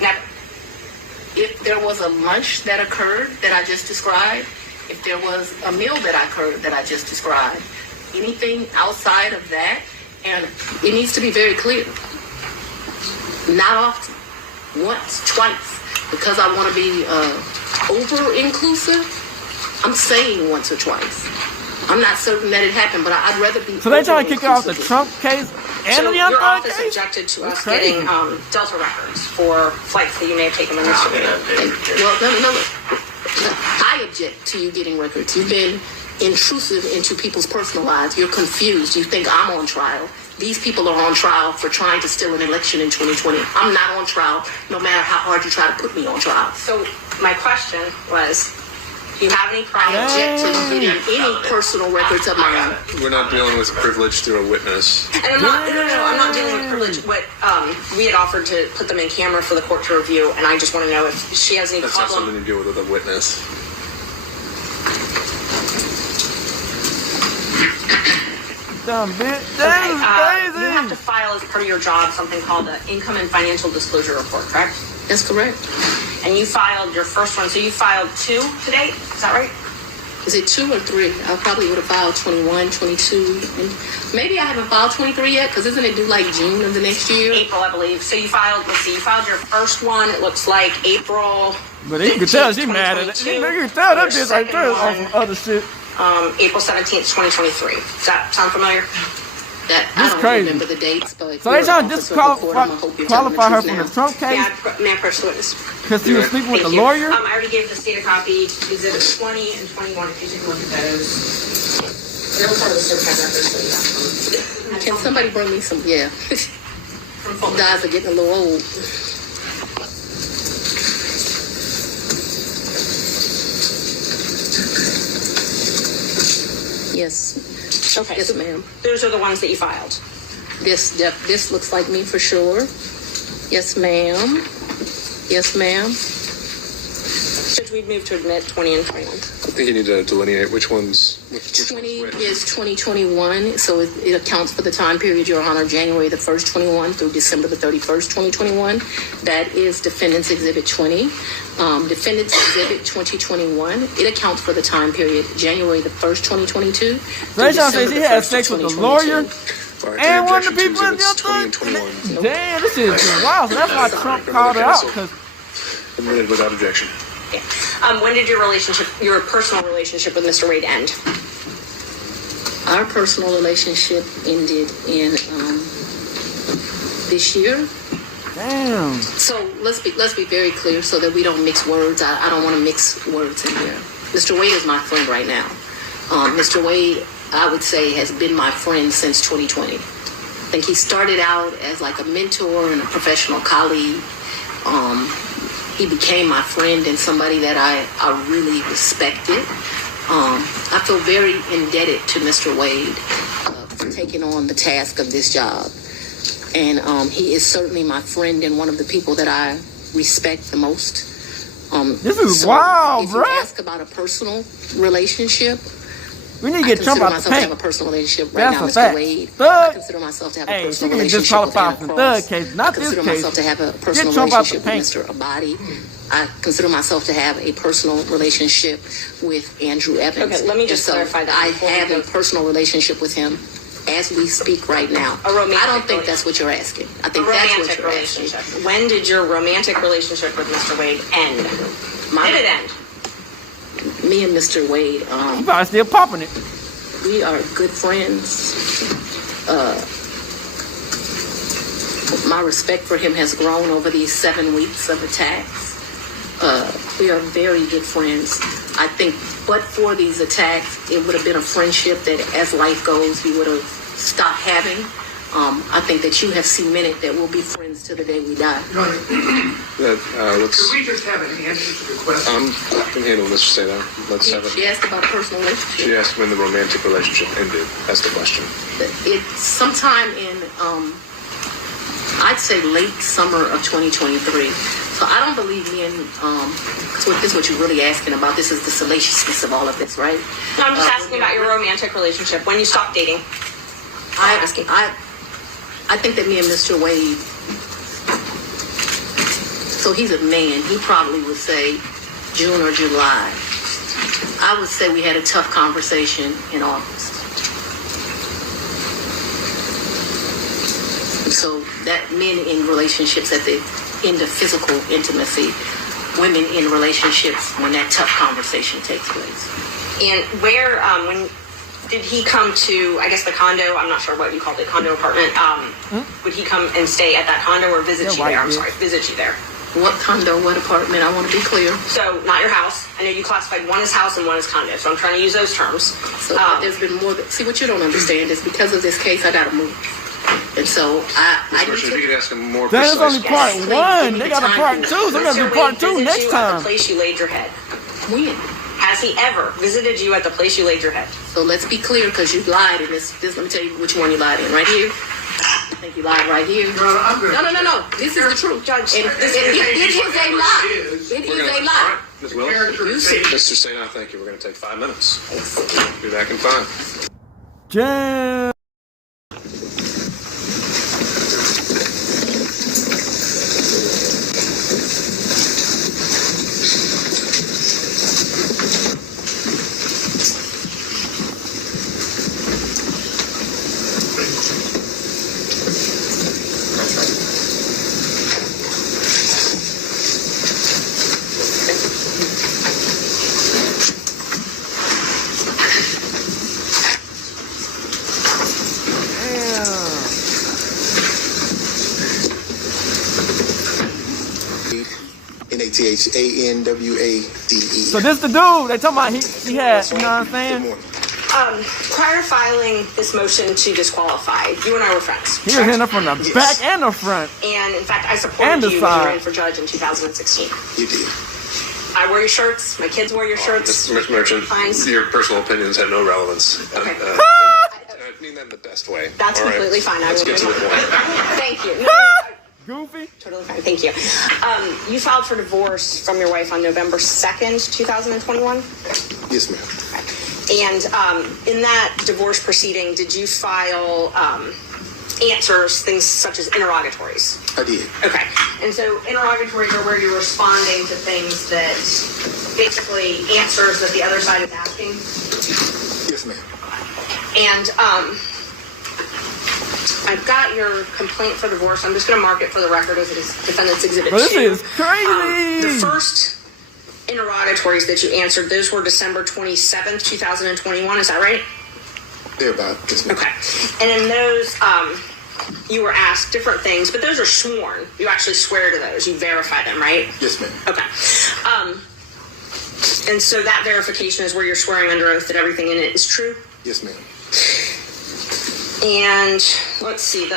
Never. If there was a lunch that occurred that I just described, if there was a meal that occurred that I just described, anything outside of that, and it needs to be very clear. Not often. Once, twice. Because I want to be over-inclusive, I'm saying once or twice. I'm not certain that it happened, but I'd rather be. So they trying to kick off the Trump case and the Young your Thug office case? objected to us getting Delta records for flights that you may have taken in this Well, no. I object to you getting records. You've been intrusive into people's personal lives. You're confused. You think I'm on trial. These people are on trial for trying to steal an election in 2020. I'm not on trial, no matter how hard you try to put me on trial. So my question was, do you have any I private? object to getting any personal records of my own. We're not dealing with privilege through a witness. And I'm not dealing with privilege. What we had offered to put them in camera for the court to review, and I just want to know if she has any That's not problem. something to deal with a witness. Dumb bitch. Okay, That is you have to crazy. file as part of your job something called the Income and Financial Disclosure Report, correct? That's correct. And you filed your first one, so you filed 2 today, is that right? Is it 2 or 3? I probably would have filed 21, 22, and maybe I haven't filed 23 yet, because isn't it due like June of the next year? April, I believe. So you filed, let's see, you filed your first one, it looks like April. But you can tell she 15th, mad at it. 2022. You can tell that Your bitch right there second on some other shit. April 17th, 2023. Does that sound familiar? That This I don't crazy. remember the dates, but So they you're trying an to officer of the court. I'ma hope you're telling the disqualify her truth from now. the Trump case May I approach the witness? because she was sleeping with the Thank you. lawyer? I already gave the state a copy, exhibit 20 and 21, if you take a look at those. They're part of the certified records. Can somebody bring me some? Yeah, From Fulton. guys are getting a little old. Yes, Okay, yes, so ma'am. those are the ones that you filed. This looks like me for sure. Yes, ma'am. Yes, ma'am. Judge, we'd move to admit 20 and 21. I think you need to delineate which one's. Which 20 one's which. is 2021, so it accounts for the time period, Your Honor, January the 1st, 21 through December the 31st, 2021. That is Defendant's Exhibit 20. Defendant's Exhibit 2021, it accounts for the time period, January the 1st, 2022. They trying to say she had sex with the lawyer All right, and the one of the objection people in to Young exhibits 20 and Thug. 21 Damn, this is wild. So that's why Trump called her out. Cause admitted without objection. Yeah. When did your personal relationship with Mr. Wade end? Our personal relationship ended in this year. damn. So let's be very clear so that we don't mix words. I don't want to mix words in here. Mr. Wade is my friend right now. Mr. Wade, I would say, has been my friend since 2020. I think he started out as like a mentor and a professional colleague. He became my friend and somebody that I really respected. I feel very indebted to Mr. Wade for taking on the task of this job. And he is certainly my friend and one of the people that I respect the most. This is wild, if you bruh. ask about a personal relationship, We need to I get Trump consider out the myself to have a paint. personal relationship right That's now, a Mr. fact. Wade. Thug. I consider myself to have a Hey, she personal can relationship with disqualify Anna from the Cross. Thug case, I not this consider case. myself to have a personal Trump out the relationship with paint. Mr. Abadi. I consider myself to have a personal relationship with Andrew Evans. Okay, let me just And so clarify that I before we have a go. personal relationship with him as we speak right now. A romantic I don't think that's what you're asking. I A think that's what romantic you're asking. relationship. When did your romantic relationship with Mr. Wade end? Did it end? Me and Mr. Wade, You probably still popping it. we are good friends. My respect for him has grown over these 7 weeks of attacks. We are very good friends. I think, but for these attacks, it would have been a friendship that, as life goes, we would have stopped having. I think that you have cemented that we'll be friends to the day we die. Let's. Could we just have an answer to the question? I can handle Mr. Seda. Let's have She asked about a personal relationship. She asked when the romantic relationship ended. That's the question. It's sometime in, I'd say late summer of 2023. So I don't believe me and, so this is what you're really asking about. This is the salaciousness of all of this, right? No, I'm just asking about your romantic relationship. When you stopped dating? I think that me and Mr. Wade, so he's a man, he probably would say June or July. I would say we had a tough conversation in August. So that men in relationships at the end of physical intimacy, women in relationships when that tough conversation takes place. And where, when did he come to, I guess the condo, I'm not sure what you called it, condo apartment, would he come and stay at that condo or visit you there? I'm sorry, visit you there. What condo, what apartment? I want to be clear. So, not your house. I know you classified one as house and one as condo, so I'm trying to use those terms. So there's been more, see what you don't understand is because of this case, I got to move. And so I If you could ask him more That is precise only part one. They got a part two. So they got to do part two next At time. the place you laid your head. When? Has he ever visited you at the place you laid your head? So let's be clear because you lied in this. Let me tell you which one you lied in. Right here. I think you lied right here. No. This is the truth, Judge. It is a lie. It is a lie. Ms. Willis? Mr. Seda, thank you. We're going to take 5 minutes. Be back in 5. Jam. N-A-T-H-A-N-W-A-D-E. So this the dude they talking about he had, you know what I'm saying? Prior to filing this motion to disqualify, you and I were friends. He was hitting her from the back and the front. And in fact, I And supported the you when you side. ran for judge in 2016. You did. I wore your shirts. My kids wore your shirts. Ms. Merchant, Fines. your personal opinions have no relevance. Okay. I mean that in the best way. That's All right. completely fine. Let's get to the point. Thank you. Goofy. Totally fine. Thank you. You filed for divorce from your wife on November 2nd, 2021? Yes, ma'am. And in that divorce proceeding, did you file answers, things such as interrogatories? I did. Okay. And so interrogatories are where you're responding to things that basically answers that the other side is asking? Yes, ma'am. And I've got your complaint for divorce. I'm just going to mark it for the record as Defendant's Exhibit 2. Bro, this is crazy. The first interrogatories that you answered, those were December 27th, 2021. Is that right? They're about this, ma'am. Okay. And in those, you were asked different things, but those are sworn. You actually swear to those. You verify them, right? Yes, ma'am. Okay. And so that verification is where you're swearing under oath that everything in it is true? Yes, ma'am. And let's see,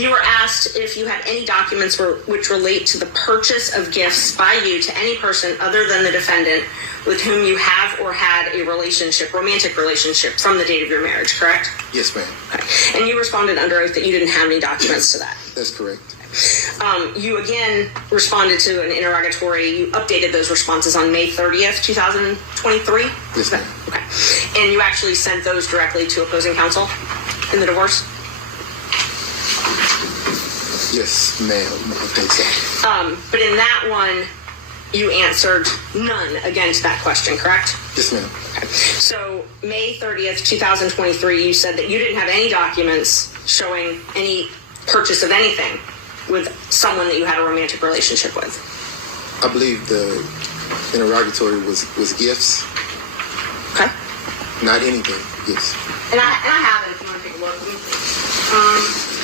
you were asked if you had any documents which relate to the purchase of gifts by you to any person other than the defendant with whom you have or had a relationship, romantic relationship, from the date of your marriage, correct? Yes, ma'am. Okay. And you responded under oath that you didn't have any documents to that. That's correct. You again responded to an interrogatory. You updated those responses on May 30th, 2023? Yes, ma'am. Okay. And you actually sent those directly to opposing counsel in the divorce? Yes, ma'am. I think so. But in that one, you answered none again to that question, correct? Yes, ma'am. Okay. So May 30th, 2023, you said that you didn't have any documents showing any purchase of anything with someone that you had a romantic relationship with. I believe the interrogatory was gifts. Okay. Not anything. Yes. And I have it if you want to take a look. Let me see.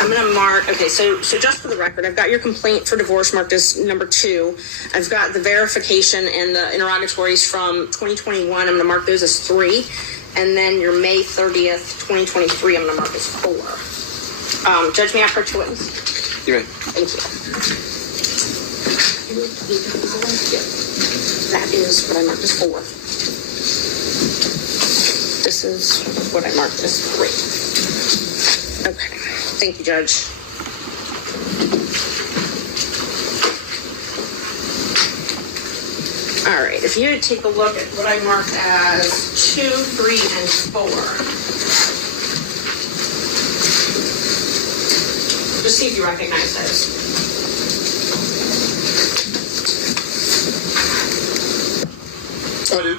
I'm going to mark, okay, so just for the record, I've got your complaint for divorce marked as number 2. I've got the verification and the interrogatories from 2021. I'm going to mark those as 3. and then your May 30th, 2023, I'm going to mark as 4. Judge, may I approach your witness? You may. Thank you. That is what I marked as 4. This is what I marked as 3. Okay. Thank you, Judge. All right. If you take a look at what I marked as 2, 3, and 4. Just see if you recognize those. I do.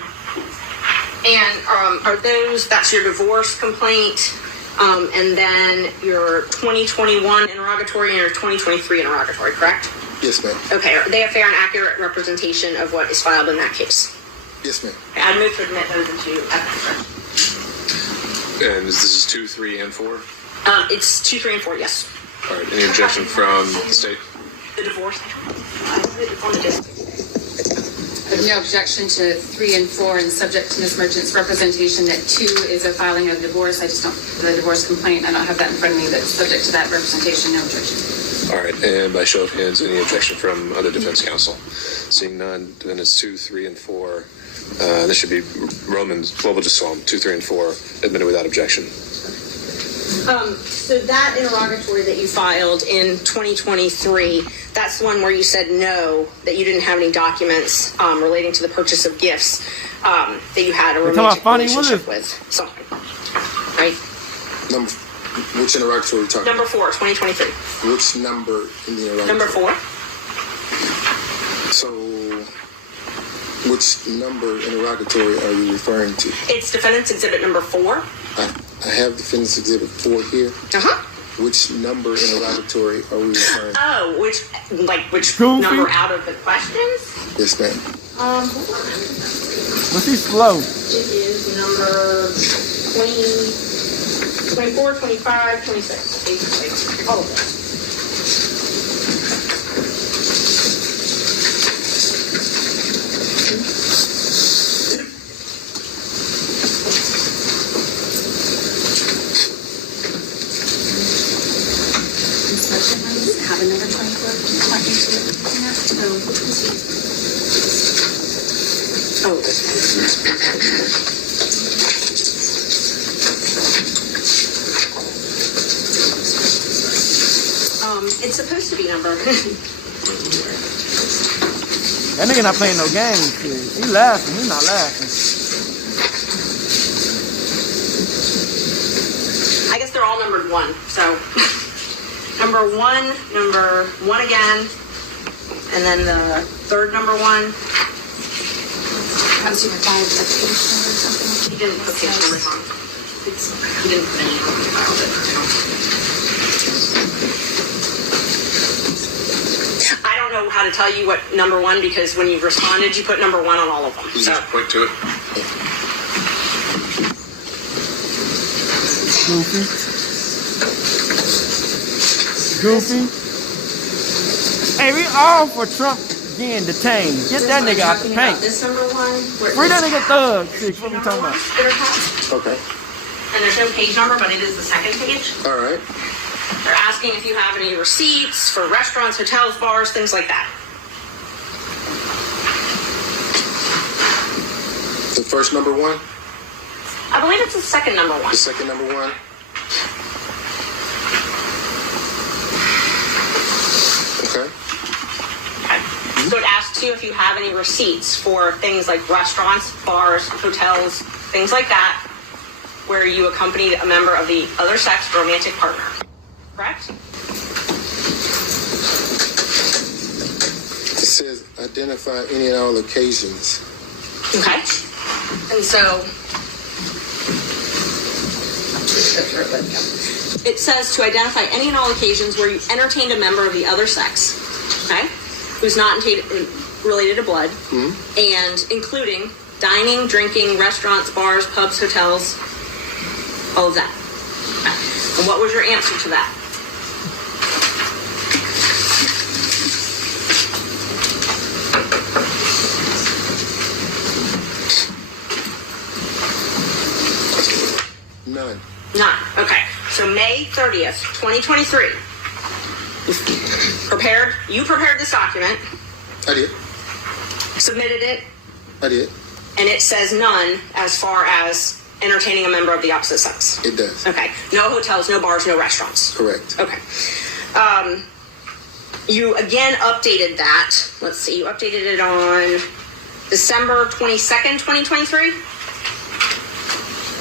And are those, that's your divorce complaint, and then your 2021 interrogatory and your 2023 interrogatory, correct? Yes, ma'am. Okay, are they a fair and accurate representation of what is filed in that case? Yes, ma'am. Okay, I'd move to admit those into evidence. And this is 2, 3, and 4? It's 2, 3, and 4, yes. All right. Any objection from the state? The divorce. It's on the disc. No objection to 3 and 4, and subject to Ms. Merchant's representation that 2 is a filing of divorce. I just don't, the divorce complaint, I don't have that in front of me, but subject to that representation, no objection. All right. And by show of hands, any objection from other defense counsel? Seeing none, then it's 2, 3, and 4. This should be Romans, well, we'll just call them 2, 3, and 4, admitted without objection. So that interrogatory that you filed in 2023, that's the one where you said no, that you didn't have any documents relating to the purchase of gifts that you had a romantic relationship with someone, right? Which interrogatory are we talking Number 4, 2023. Which number in the interrogatory? Number 4. So, which number interrogatory are you referring to? It's Defendant's Exhibit number 4. I have Defendant's Exhibit 4 here. Uh-huh. Which number interrogatory are we referring to? Oh, which number out of the questions? Yes, ma'am. Hold on. Was he slow? It is number 20, 24, 25, 26, basically. All of them. Have a number 24. Oh, this it's supposed to be number. That nigga not playing no games. He laughing. He not laughing. I guess they're all numbered 1. So number 1, number 1 again, and then the third number 1. Has you replied to the page number or something? He didn't put page numbers on. He didn't put any on the file. I don't know how to tell you what number 1, because when you responded, you put number 1 on all of them. You So just point to it. Goofy. Hey, we all for Trump getting detained. Get that nigga out the paint. This number 1. Free that nigga Thug. Six. What we talking about? Okay. And there's no page number, but it is the second page. All right. They're asking if you have any receipts for restaurants, hotels, bars, things like that. The first number 1? I believe it's the second number 1. The second number 1? Okay. So it asks you if you have any receipts for things like restaurants, bars, hotels, things like that, where you accompanied a member of the other sex romantic partner. Correct? It says identify any and all occasions. Okay. And so it says to identify any and all occasions where you entertained a member of the other sex, okay, who's not related to blood, and including dining, drinking, restaurants, bars, pubs, hotels, all of that. Okay. And what was your answer to that? None. Okay. So May 30th, 2023. You prepared this document, I did. submitted it, I did. and it says none as far as entertaining a member of the opposite sex. It does. Okay. No hotels, no bars, no restaurants. Correct. Okay. You again updated that. Let's see. You updated it on December 22nd, 2023.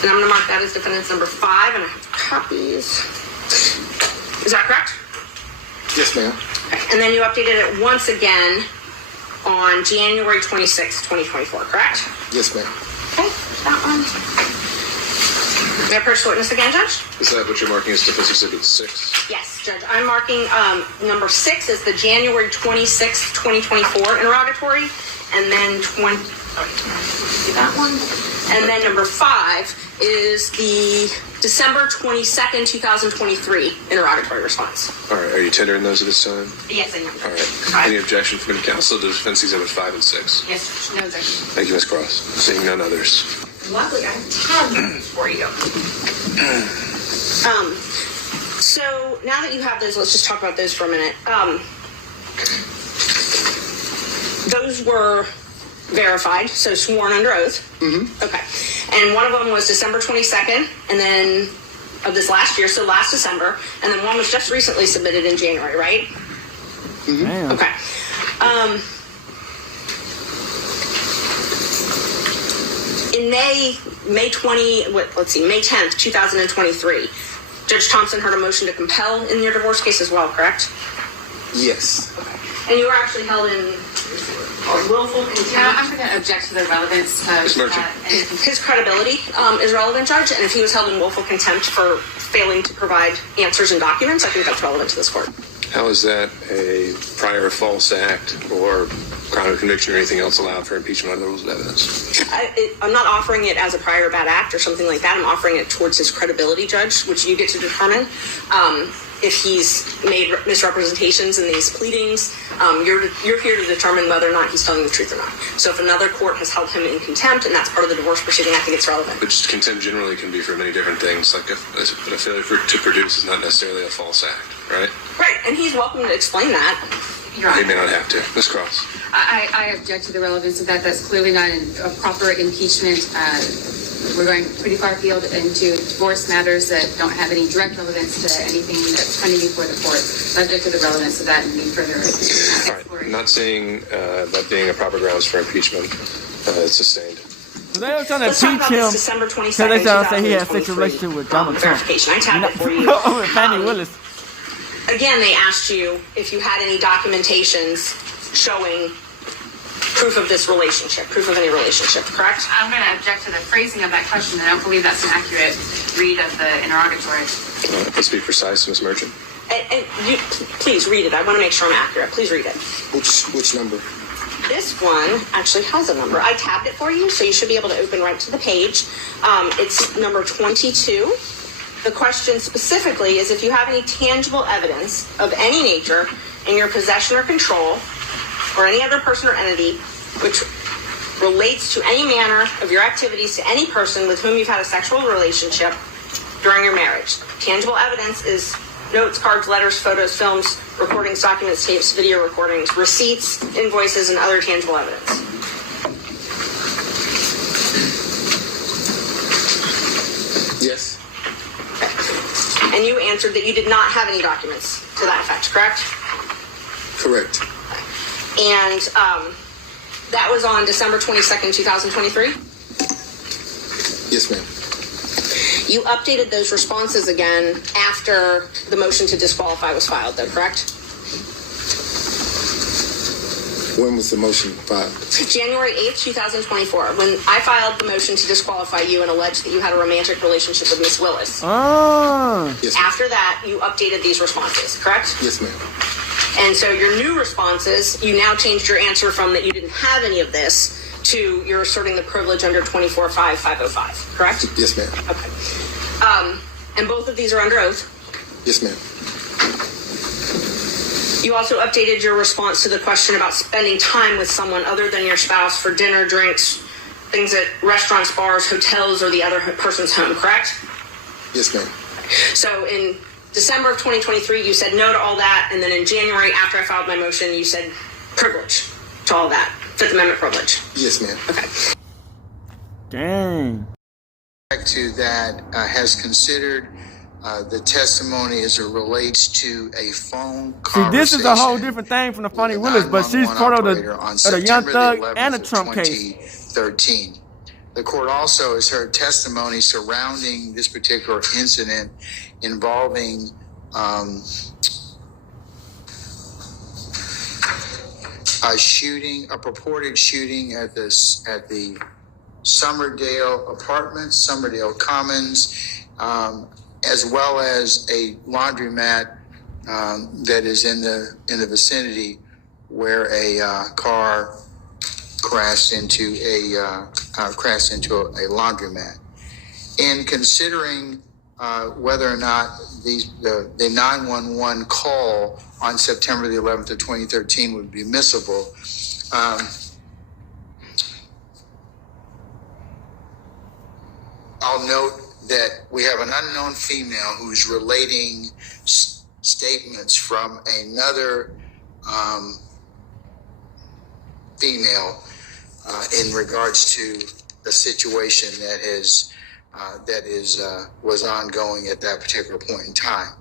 And I'm going to mark that as defendant's number 5, and I have copies. Is that correct? Yes, ma'am. Okay. And then you updated it once again on January 26th, 2024, correct? Yes, ma'am. Okay, that one. May I approach the witness again, Judge? Is that what you're marking as Defense Exhibit 6? Yes, Judge. I'm marking number 6 is the January 26th, 2024 interrogatory, and then see that one? And then number 5 is the December 22nd, 2023 interrogatory response. All right. Are you tendering those at this time? Yes, I am. All right. Any objection from any counsel to Defense Exhibit 5 and 6? Yes, Judge. No objection. Thank you, Ms. Cross. Seeing none others. Luckily, I have 10 for you. So now that you have those, let's just talk about those for a minute. Those were verified, so sworn under oath. Mm-hmm. Okay. And one of them was December 22nd, and then of this last year, so last December, and then one was just recently submitted in January, right? Mm-hmm. Damn. Okay. In May 10th, 2023, Judge Thompson heard a motion to compel in your divorce case as well, correct? Yes. And you were actually held in willful contempt. No, I'm going to object to the relevance of Ms. Merchant. that. And His credibility is relevant, Judge, and if he was held in willful contempt for failing to provide answers and documents, I think that's relevant to this court. How is that a prior false act or crime of conviction or anything else allowed for impeachment under the rules of evidence? I'm not offering it as a prior bad act or something like that. I'm offering it towards his credibility, Judge, which you get to determine. If he's made misrepresentations in these pleadings, you're here to determine whether or not he's telling the truth or not. So if another court has held him in contempt and that's part of the divorce proceeding, I think it's relevant. But just contempt generally can be for many different things. Like a failure to produce is not necessarily a false act, right? Right, and he's welcome to explain that. Your He Honor, may not have to. Ms. Cross. I object to the relevance of that. That's clearly not a proper impeachment. We're going pretty far afield into divorce matters that don't have any direct relevance to anything that's pending before the court. Subject to the relevance of that and need further All right. I'm not saying that being a proper grounds for impeachment is sustained. So they were trying to Let's talk impeach about this him. December 22nd, So they trying to say he had a sexual 2023, relationship with Donald Trump. verification. I tabbed it for you. Oh, Fani Willis. Again, they asked you if you had any documentations showing proof of this relationship, proof of any relationship, correct? I'm going to object to the phrasing of that question. I don't believe that's an accurate read of the interrogatory. Let's be precise, Ms. Merchant. And you, please read it. I want to make sure I'm accurate. Please read it. Which number? This one actually has a number. I tabbed it for you, so you should be able to open right to the page. It's number 22. The question specifically is if you have any tangible evidence of any nature in your possession or control or any other person or entity which relates to any manner of your activities to any person with whom you've had a sexual relationship during your marriage. Tangible evidence is notes, cards, letters, photos, films, recordings, documents, tapes, video recordings, receipts, invoices, and other tangible evidence. Yes. And you answered that you did not have any documents to that effect, correct? Correct. And that was on December 22nd, 2023? Yes, ma'am. You updated those responses again after the motion to disqualify was filed, though, correct? When was the motion filed? January 8th, 2024, when I filed the motion to disqualify you and alleged that you had a romantic relationship with Miss Willis. Oh. Yes, ma'am. After that, you updated these responses, correct? Yes, ma'am. And so your new responses, you now changed your answer from that you didn't have any of this to you're asserting the privilege under 24-5-505, correct? Yes, ma'am. Okay. And both of these are under oath. Yes, ma'am. You also updated your response to the question about spending time with someone other than your spouse for dinner, drinks, things at restaurants, bars, hotels, or the other person's home, correct? Yes, ma'am. So in December of 2023, you said no to all that, and then in January, after I filed my motion, you said privilege to all that, Fifth Amendment privilege. Yes, ma'am. Okay. Dang. To that has considered the testimony as it relates to a phone See, conversation. this is a whole different thing from the Fani Willis, but she's part of the Young Thug and the Trump case. 2013. The court also has heard testimony surrounding this particular incident involving a purported shooting at the Summerdale Apartments, Summerdale Commons, as well as a laundromat that is in the vicinity where a car crashed into a laundromat. In considering whether or not the 911 call on September the 11th of 2013 would be admissible, I'll note that we have an unknown female who's relating statements from another female in regards to a situation that was ongoing at that particular point in time.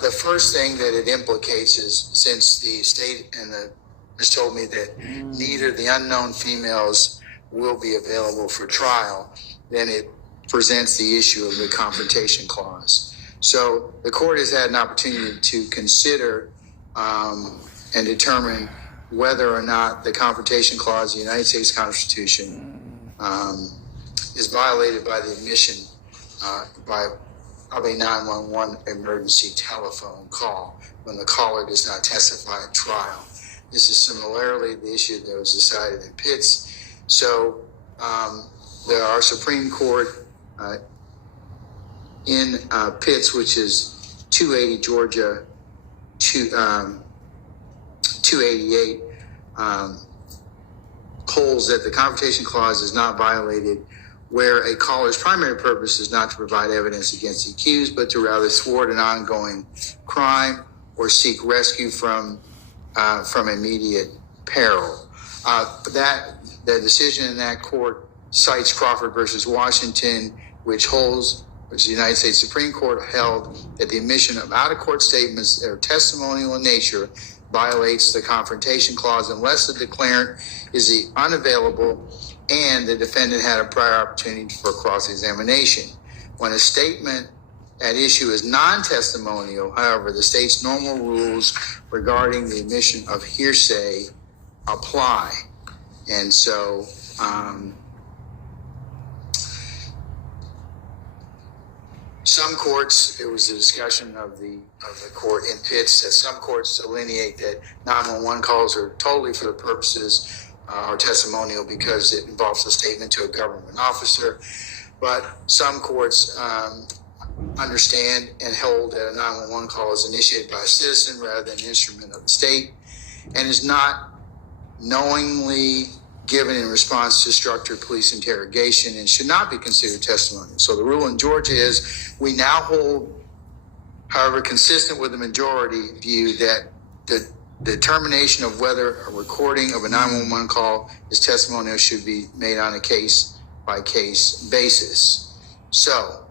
The first thing that it implicates is, since the state and has told me that neither the unknown females will be available for trial, then it presents the issue of the confrontation clause. So the court has had an opportunity to consider and determine whether or not the confrontation clause of the United States Constitution is violated by the admission of a 911 emergency telephone call when the caller does not testify at trial. This is similarly the issue that was decided in Pitts. So our Supreme Court in Pitts, which is 280 Georgia 288, holds that the confrontation clause is not violated where a caller's primary purpose is not to provide evidence against the accused, but to rather thwart an ongoing crime or seek rescue from immediate peril. The decision in that court cites Crawford versus Washington, which the United States Supreme Court held that the admission of out-of-court statements that are testimonial in nature violates the confrontation clause unless the declarant is unavailable and the defendant had a prior opportunity for cross-examination. When a statement at issue is non-testimonial, however, the state's normal rules regarding the admission of hearsay apply. And so some courts, it was a discussion of the court in Pitts, that some courts delineate that 911 calls are totally for the purposes or testimonial because it involves a statement to a government officer. But some courts understand and hold that a 911 call is initiated by a citizen rather than an instrument of the state and is not knowingly given in response to structured police interrogation and should not be considered testimonial. So the rule in Georgia is we now hold, however, consistent with the majority view, that the determination of whether a recording of a 911 call is testimonial should be made on a case-by-case basis. So,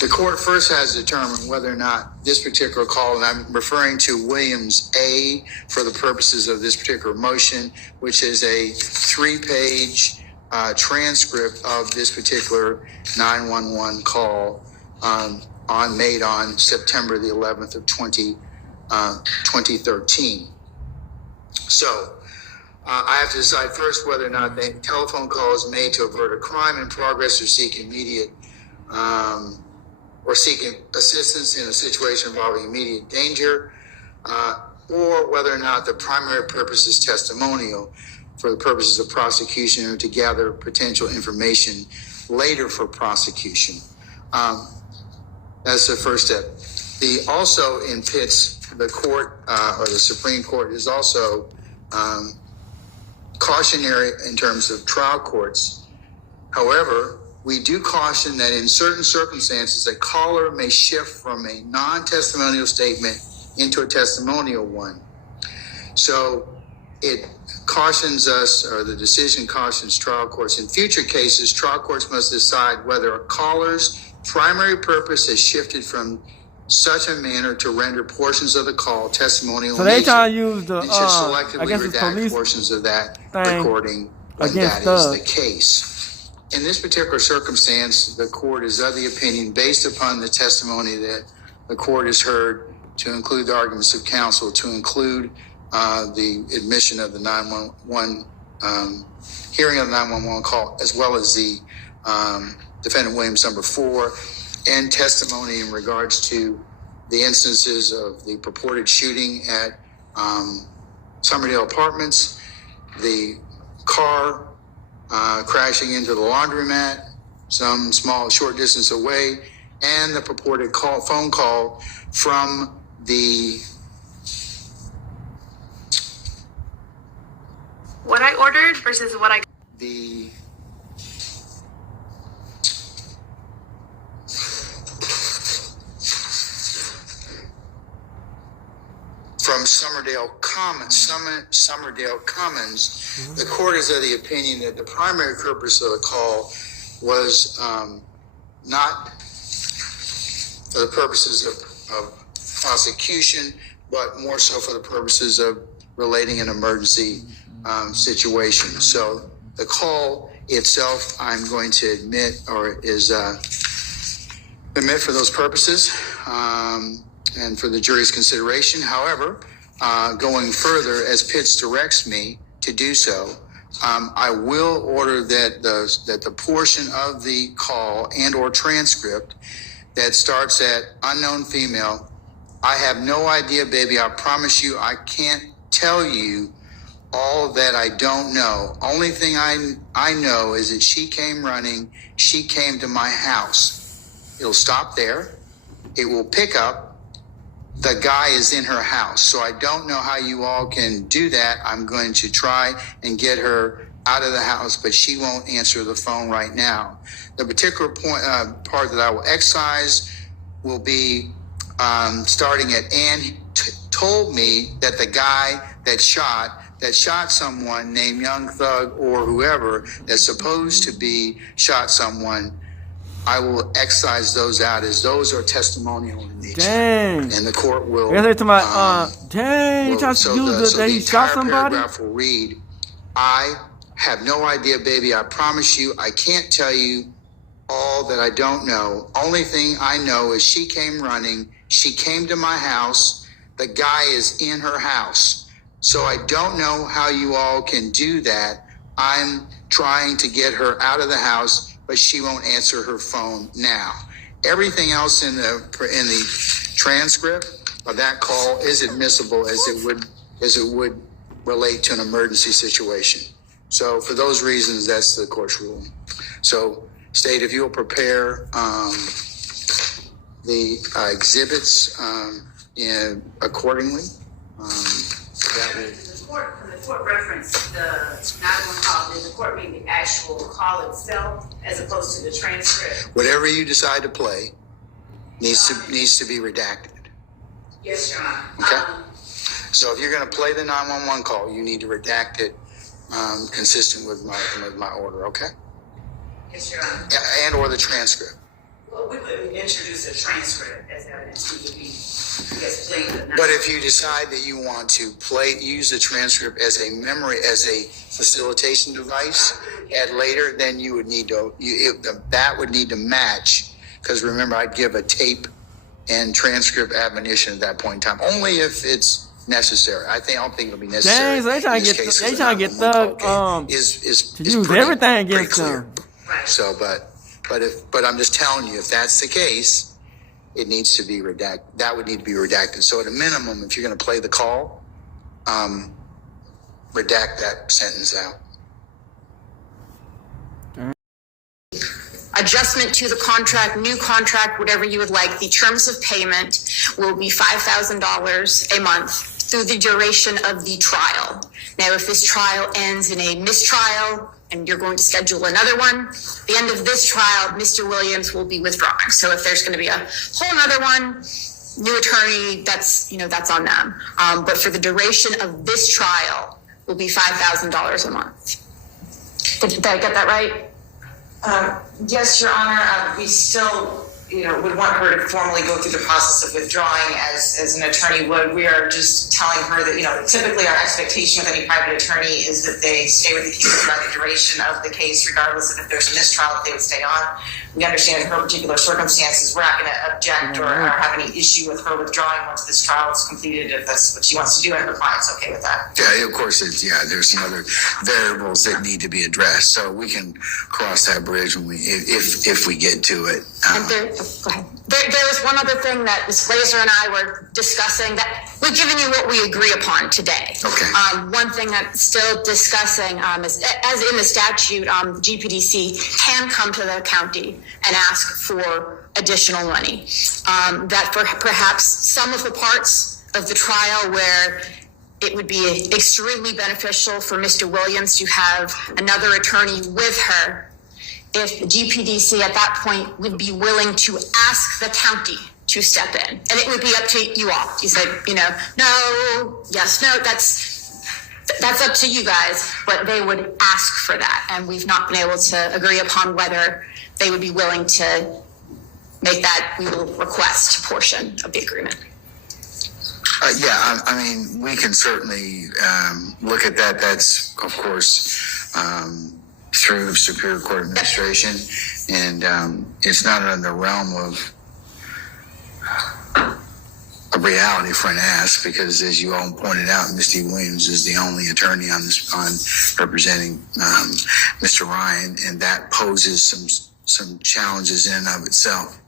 the court first has to determine whether or not this particular call, and I'm referring to Williams A for the purposes of this particular motion, which is a 3-page transcript of this particular 911 call made on September the 11th of 2013. So I have to decide first whether or not the telephone call is made to avert a crime in progress or seek seeking assistance in a situation involving immediate danger, or whether or not the primary purpose is testimonial for the purposes of prosecution or to gather potential information later for prosecution. That's the first step. Also in Pitts, the court or the Supreme Court is also cautionary in terms of trial courts. However, we do caution that in certain circumstances, a caller may shift from a non-testimonial statement into a testimonial one. So it cautions us, or the decision cautions trial courts. In future cases, trial courts must decide whether a caller's primary purpose has shifted from such a manner to render portions of the call testimonial. So they trying to use the, and should selectively I guess it's redact police portions of that thing recording when that is the case. In this particular circumstance, the court is of the opinion, based upon the testimony that the court has heard, to include the arguments of counsel, to include the admission of the 911 hearing of the 911 call, as well as the defendant Williams number 4, and testimony in regards to the instances of the purported shooting at Summerdale Apartments, the car crashing into the laundromat some short distance away, and the purported phone call from the what I ordered versus what I from Summerdale Commons. The court is of the opinion that the primary purpose of the call was not for the purposes of prosecution, but more so for the purposes of relating an emergency situation. So the call itself, I'm going to admit, or is admit for those purposes and for the jury's consideration. However, going further, as Pitts directs me to do so, I will order that the portion of the call and or transcript that starts at unknown female, I have no idea, baby. I promise you, I can't tell you all that I don't know. Only thing I know is that she came running. She came to my house. It'll stop there. It will pick up. The guy is in her house. So I don't know how you all can do that. I'm going to try and get her out of the house, but she won't answer the phone right now. The particular part that I will excise will be starting at Ann told me that the guy that shot someone named Young Thug or whoever that's supposed to be shot someone, I will excise those out as those are testimonial in nature. Dang. And the court will. Dang, you trying to use that he shot somebody? Paragraph will read, I have no idea, baby. I promise you, I can't tell you all that I don't know. Only thing I know is she came running. She came to my house. The guy is in her house. So I don't know how you all can do that. I'm trying to get her out of the house, but she won't answer her phone now. Everything else in the transcript of that call is admissible as it would relate to an emergency situation. So for those reasons, that's the court's ruling. So, State, if you'll prepare the exhibits accordingly, that will. The court referenced the 911 call. Did the court mean the actual call itself as opposed to the transcript? Whatever you decide to play needs to be redacted. Yes, Your Honor. Okay. So if you're going to play the 911 call, you need to redact it consistent with my order. Okay. Yes, Your Honor. And or the transcript. Well, we would introduce a transcript as evidence. We would be But if you decide that you want to use the transcript as a memory, as a facilitation device at later, then you would need to, that would need to match. Because remember, I'd give a tape and transcript admonition at that point in time, only if it's necessary. I don't think it'll be necessary. Dang, so they trying to get Thug to use everything against them. So, but I'm just telling you, if that's the case, it needs to be redacted. That would need to be redacted. So at a minimum, if you're going to play the call, redact that sentence out. adjustment to the contract, new contract, whatever you would like. The terms of payment will be $5,000 a month through the duration of the trial. Now, if this trial ends in a mistrial and you're going to schedule another one, at the end of this trial, Mr. Williams will be withdrawing. So if there's going to be a whole other one, new attorney, that's on them. But for the duration of this trial, will be $5,000 a month. Did I get that right? Yes, Your Honor. We still, would want her to formally go through the process of withdrawing as an attorney would. We are just telling her that, typically our expectation with any private attorney is that they stay with the case throughout the duration of the case, regardless of if there's a mistrial, if they would stay on. We understand in her particular circumstances, we're not going to object or have any issue with her withdrawing once this trial is completed, if that's what she wants to do, and her client's okay with that. Yeah, of course, there's some other variables that need to be addressed, so we can cross that bridge when if we get to it. And go ahead. There was one other thing that Ms. Glazer and I were discussing that we've given you what we agree upon today. Okay. One thing that's still discussing is, as in the statute, GPDC can come to the county and ask for additional money. That for perhaps some of the parts of the trial where it would be extremely beneficial for Mr. Williams to have another attorney with her, if the GPDC at that point would be willing to ask the county to step in. And it would be up to you all. You said, no, yes, no, that's up to you guys, but they would ask for that. And we've not been able to agree upon whether they would be willing to make that we will request portion of the agreement. Yeah, I mean, we can certainly look at that. That's, of course, through Superior Court Administration, and it's not in the realm of a reality for an ask, because as you all pointed out, Mr. Williams is the only attorney on representing Mr. Ryan, and that poses some challenges in and of itself.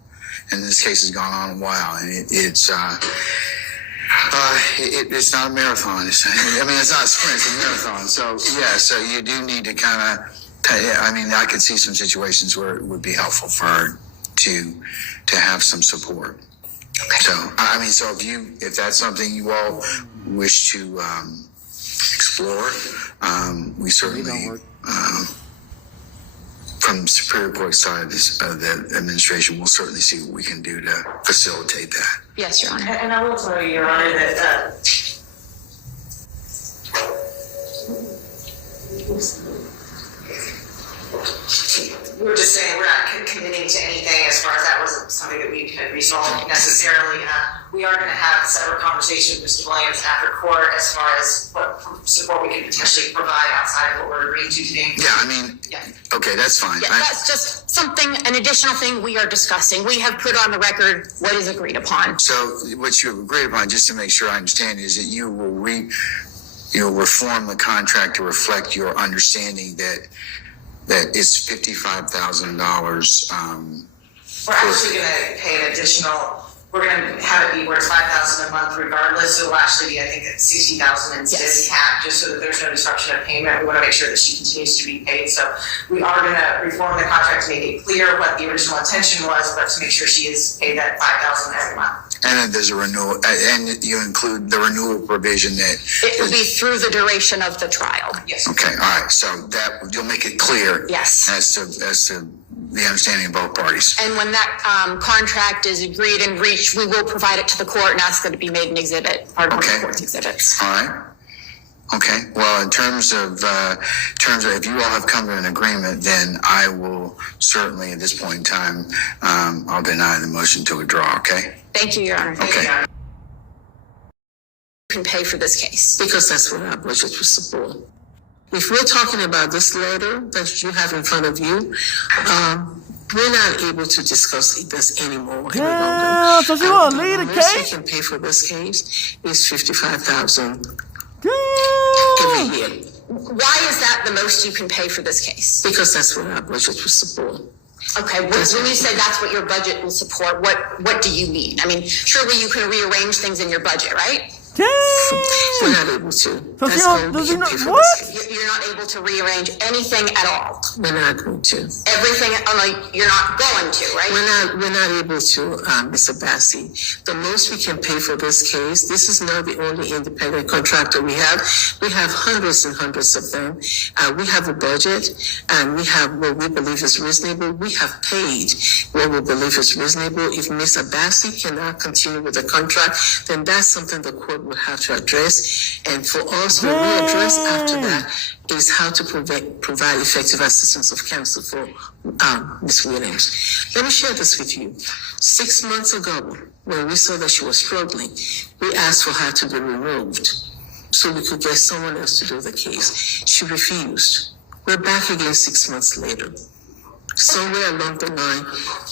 And this case has gone on a while, and it's not a marathon. It's not a sprint, it's a marathon. So so you do need to kind of. I could see some situations where it would be helpful for her to have some support. Okay. So if that's something you all wish to explore, we certainly from the Superior Court side of the administration, we'll certainly see what we can do to facilitate that. Yes, Your Honor. And I will tell you, Your Honor, that we're just saying we're not committing to anything as far as that wasn't something that we could resolve necessarily. We are going to have a separate conversation with Mr. Williams after court as far as what support we can potentially provide outside of what we're agreeing to today. Okay, that's fine. Yeah, that's just an additional thing we are discussing. We have put on the record what is agreed upon. So what you have agreed upon, just to make sure I understand, is that you will reform the contract to reflect your understanding that it's $55,000. We're actually going to pay an additional. We're going to have it be where it's $5,000 a month regardless. It will actually be, I think, at $60,000 instead of cap, just so that there's no disruption of payment. We want to make sure that she continues to be paid. So we are going to reform the contract to make it clear what the original intention was, but to make sure she is paid that $5,000 every month. And then there's a renewal, and you include the renewal provision that it will be through the duration of the trial. Yes. Okay. All right. So that you'll make it clear. Yes. As to the understanding of both parties. And when that contract is agreed and reached, we will provide it to the court and ask that it be made an exhibit, part of the court's exhibits. All right. Okay. Well, in terms of if you all have come to an agreement, then I will certainly, at this point in time, I'll deny the motion to withdraw. Okay. Thank you, Your Honor. Okay. You can pay for this case. Because that's what our budget will support. If we're talking about this letter that you have in front of you, we're not able to discuss this anymore. Yeah, so she won't leave the case? The most we can pay for this case is $55,000 every year. Why is that the most you can pay for this case? Because that's what our budget will support. Okay, when you say that's what your budget will support, what do you mean? I mean, surely you can rearrange things in your budget, right? We're not able to. So That's she all don't, we does he can know pay for what? this case. You're not able to rearrange anything at all. We're not going to. Everything, like, you're not going to, right? We're not able to, Mr. Bassi. The most we can pay for this case, this is not the only independent contractor we have. We have hundreds and hundreds of them. We have a budget, and we have what we believe is reasonable. We have paid what we believe is reasonable. If Ms. Abassi cannot continue with the contract, then that's something the court will have to address. And for us, what we address after that is how to provide effective assistance of counsel for Ms. Williams. Let me share this with you. 6 months ago, when we saw that she was struggling, we asked for her to be removed so we could get someone else to do the case. She refused. We're back again 6 months later. Somewhere along the line,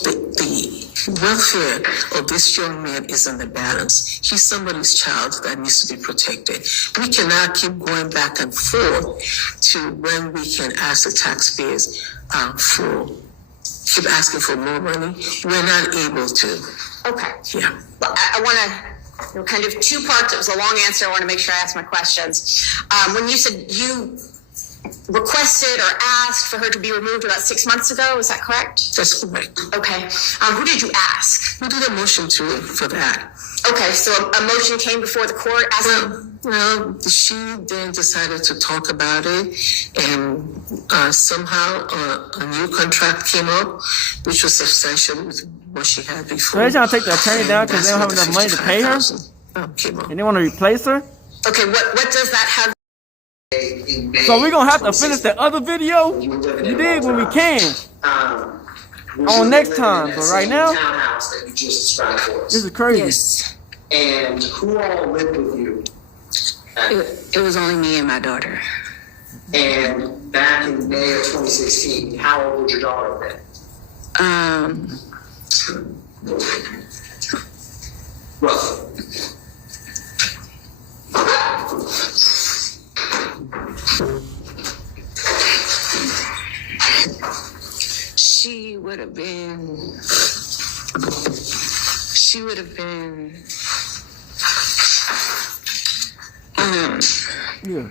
the welfare of this young man is in the balance. He's somebody's child that needs to be protected. We cannot keep going back and forth to when we can ask the taxpayers keep asking for more money. We're not able to. Okay. Yeah. Well, I want to, kind of two parts. It was a long answer. I want to make sure I ask my questions. When you said you requested or asked for her to be removed about 6 months ago, is that correct? That's correct. Okay. Who did you ask? We did a motion for that. Okay, so a motion came before the court asking... Well, she then decided to talk about it, and somehow a new contract came up, which was substantial with what she had before. So they're trying to take the attorney down because they don't have enough money to pay her? And they want to replace her? Okay, what does that have? So we're going to have to finish the other video? You did when we can. On next time, but right now, townhouse that you just described for us. This is crazy. Yes. And who all lived with you? It was only me and my daughter. And back in May of 2016, how old would your daughter have been? Roughly. She would have been. Yeah.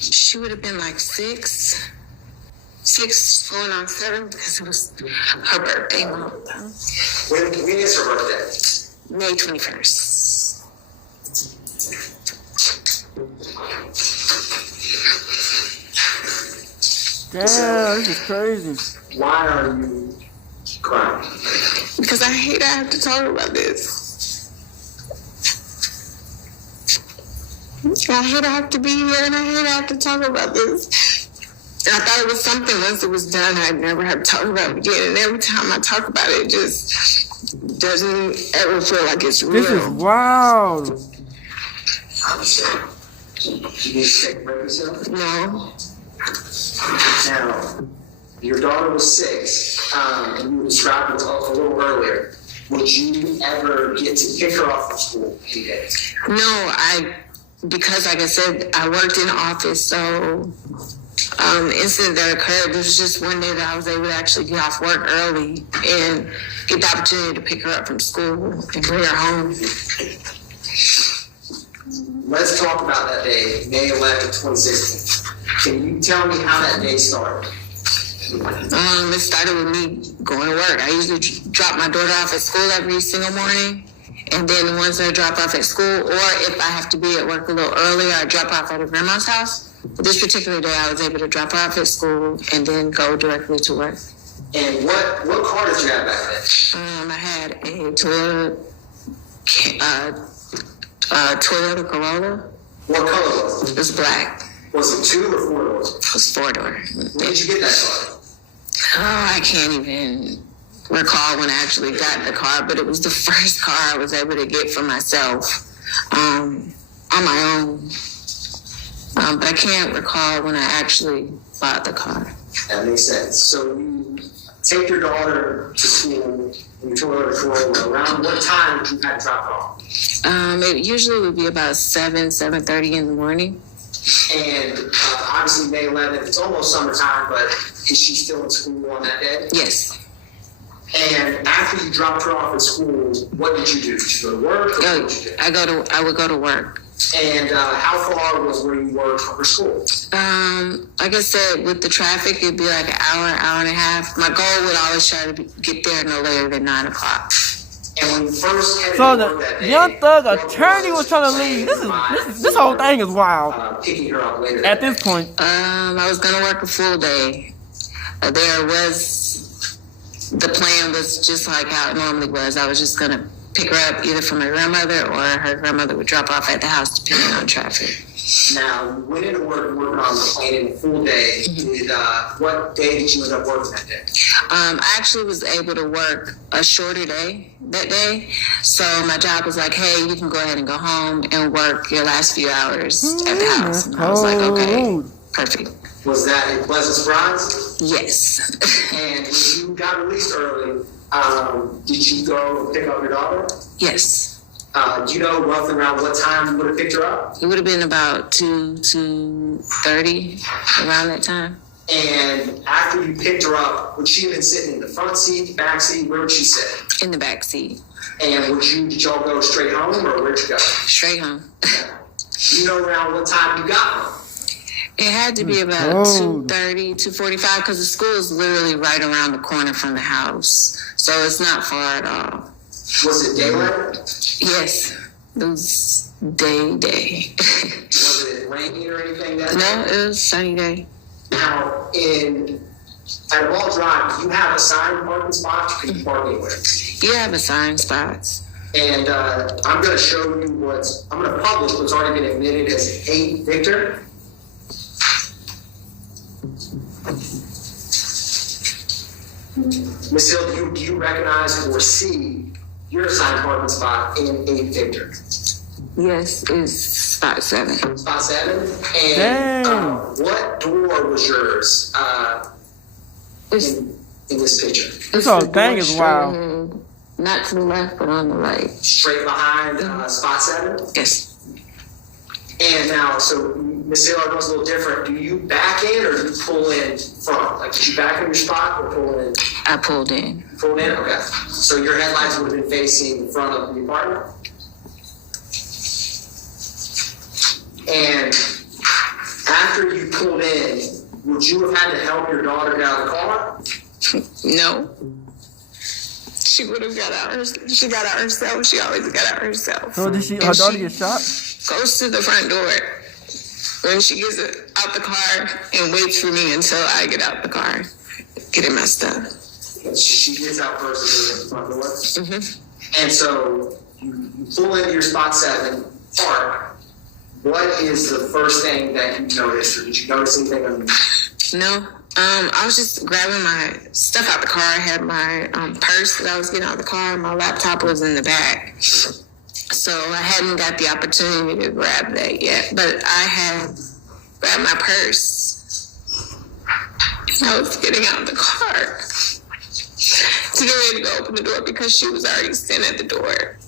She would have been like 6 going on 7 because it was her birthday month. When is her birthday? May 21st. Damn, this is crazy. Why are you crying? Because I hate I have to talk about this. I hate I have to be here, and I hate I have to talk about this. And I thought it was something once it was done I'd never have to talk about it again. And every time I talk about it, it just doesn't ever feel like it's real. This is wild. Did you take a break yourself? No. Now, your daughter was 6, and you described it a little earlier. Would you ever get to pick her up from school any days? No, because like I said, I worked in the office, so incident that occurred, there was just one day that I was able to actually get off work early and get the opportunity to pick her up from school and bring her home. Let's talk about that day, May 11th, 2016. Can you tell me how that day started? It started with me going to work. I usually drop my daughter off at school every single morning. And then once I drop off at school, or if I have to be at work a little earlier, I drop off at a grandma's house. But this particular day, I was able to drop off at school and then go directly to work. And what car did you have back then? I had a Toyota Corolla. What color was it? It was black. Was it 2 or 4 doors? It was 4-door. When did you get that car? Oh, I can't even recall when I actually got the car, but it was the first car I was able to get for myself on my own. But I can't recall when I actually bought the car. That makes sense. So you take your daughter to school in your Toyota Corolla. Around what time did you have to drop her off? It usually would be about 7:30 in the morning. And obviously May 11th, it's almost summertime, but is she still in school on that day? Yes. And after you dropped her off at school, what did you do? Did you go to work? Or what did you do? I would go to work. And how far was where you were from her school? Like I said, with the traffic, it'd be like an hour and a half. My goal would always try to get there no later than 9 o'clock. And when you first headed So to work that the day, Young Thug attorney was trying to leave. This whole thing is wild. Picking her up later At this point. I was gonna work a full day. The plan was just like how it normally was. I was just gonna pick her up either from her grandmother or her grandmother would drop off at the house depending on traffic. Now, you went into work working on the plane in a full day. What day did you end up working that day? I actually was able to work a shorter day that day. So my job was like, hey, you can go ahead and go home and work your last few hours at the house. And I was like, okay, perfect. Was that a pleasant surprise? Yes. And when you got released early, did you go pick up your daughter? Yes. Do you know roughly around what time you would have picked her up? It would have been about 2:30, around that time. And after you picked her up, would she have been sitting in the front seat, back seat? Where would she sit? In the back seat. And did y'all go straight home, or where'd you go? Straight home. Do you know around what time you got home? It had to be about 2:30, 2:45, because the school is literally right around the corner from the house. So it's not far at all. Was it daylight? Yes. It was day. Was it raining or anything that day? No, it was sunny day. Now, at Wall Drive, do you have assigned parking spots, or can you park anywhere? You have assigned spots. And I'm going to show you I'm going to publish what's already been admitted as a Victor. Ms. Hill, do you recognize or see your assigned parking spot in 8 Victor? Yes, it's spot 7. Spot 7? And what door was yours in this picture? This whole thing is wild. Not to the left, but on the right. Straight behind spot 7? Yes. And now, so Ms. Hill, I know it's a little different. Do you back in or do you pull in front? Like, did you back in your spot or pull in? I pulled in. Pulled in? Okay. So your headlights would have been facing the front of the apartment? And after you pulled in, would you have had to help your daughter get out of the car? No. She would have got out. She got out herself. She always got out herself. So did her daughter get shot? Goes to the front door when she gets out the car and waits for me until I get out the car, get in my stuff. She gets out first and goes to the front door? Mm-hmm. And so you pull into your spot 7, park. What is the first thing that you noticed, or did you notice anything? No. I was just grabbing my stuff out the car. I had my purse that I was getting out of the car. My laptop was in the back. So I hadn't got the opportunity to grab that yet. But I had grabbed my purse. I was getting out of the car to get ready to go open the door because she was already standing at the door.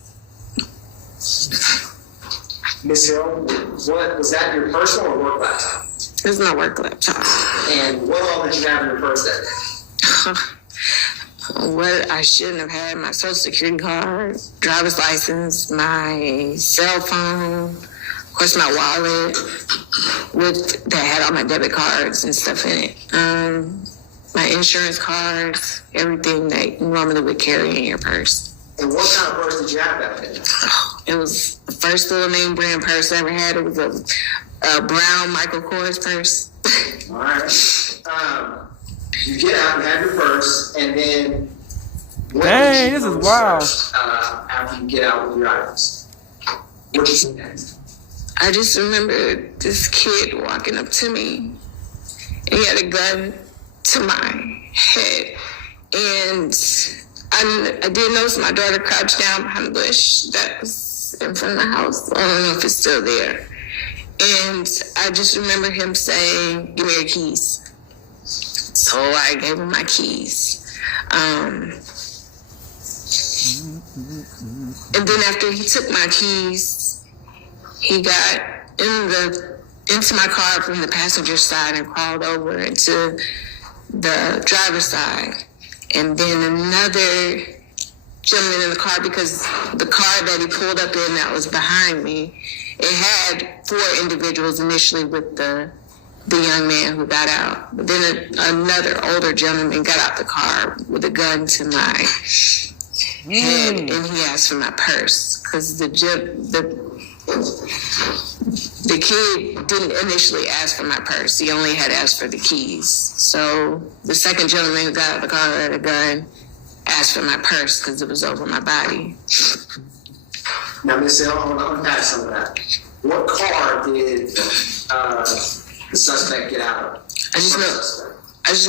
Miss Hill, what was that, your personal or work laptop? It was my work laptop. And what all did you have in your purse that day? What I shouldn't have had: my social security card, driver's license, my cell phone, of course my wallet that had all my debit cards and stuff in it. My insurance cards, everything that you normally would carry in your purse. And what kind of purse did you have that day? It was the first little name brand purse I ever had. It was a brown Michael Kors purse. All right. You get out and have your purse, and then dang, this is wild. After you get out with your items, what did you see next? I just remember this kid walking up to me, and he had a gun to my head, and I did notice my daughter crouched down behind the bush that was in front of the house. I don't know if it's still there. And I just remember him saying, "Give me your keys." So I gave him my keys. And then after he took my keys, he got into my car from the passenger side and crawled over into the driver's side. and then another gentleman in the car, because the car that he pulled up in that was behind me, it had 4 individuals initially with the young man who got out. But then another older gentleman got out the car with a gun to my head, and he asked for my purse, because the kid didn't initially ask for my purse. He only had asked for the keys. So the second gentleman who got out of the car with a gun asked for my purse because it was over my body. Now, Miss L, I want to unpack some of that. What car did the suspect get out of? I just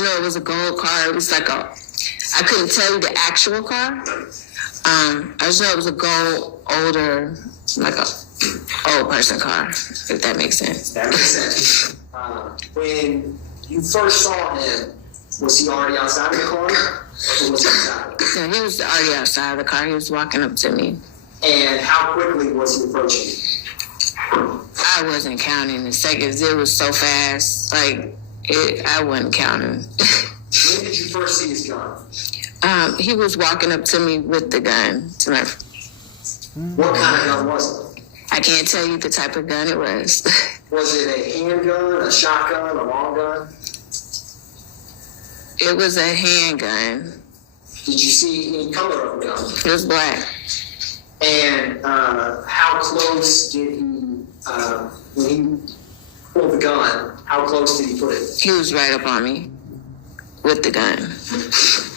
know it was a gold car. It was like I couldn't tell you the actual car. I just know it was a gold, older, like a old person car, if that makes sense. That makes sense. When you first saw him, was he already outside of the car, or was he inside? No, he was already outside of the car. He was walking up to me. And how quickly was he approaching you? I wasn't counting the seconds. It was so fast. Like, I wasn't counting. When did you first see his gun? He was walking up to me with the gun. What kind of gun was it? I can't tell you the type of gun it was. Was it a handgun, a shotgun, a long gun? It was a handgun. Did you see any color of the gun? It was black. And how close did he, when he pulled the gun, how close did he put it? He was right up on me with the gun.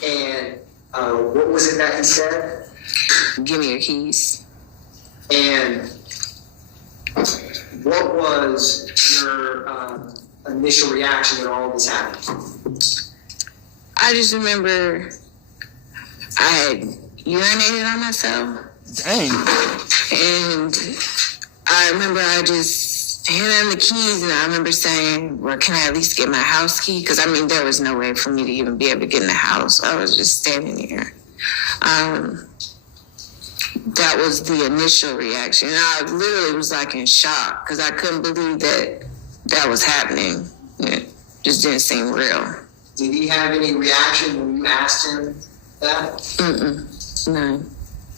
And what was it that he said? Give me your keys. And what was your initial reaction when all of this happened? I just remember I had urinated on myself. Dang. And I remember I just handed him the keys, and I remember saying, well, can I at least get my house key? Because, I mean, there was no way for me to even be able to get in the house. I was just standing here. That was the initial reaction. And I literally was like in shock because I couldn't believe that was happening. It just didn't seem real. Did he have any reaction when you asked him that? None.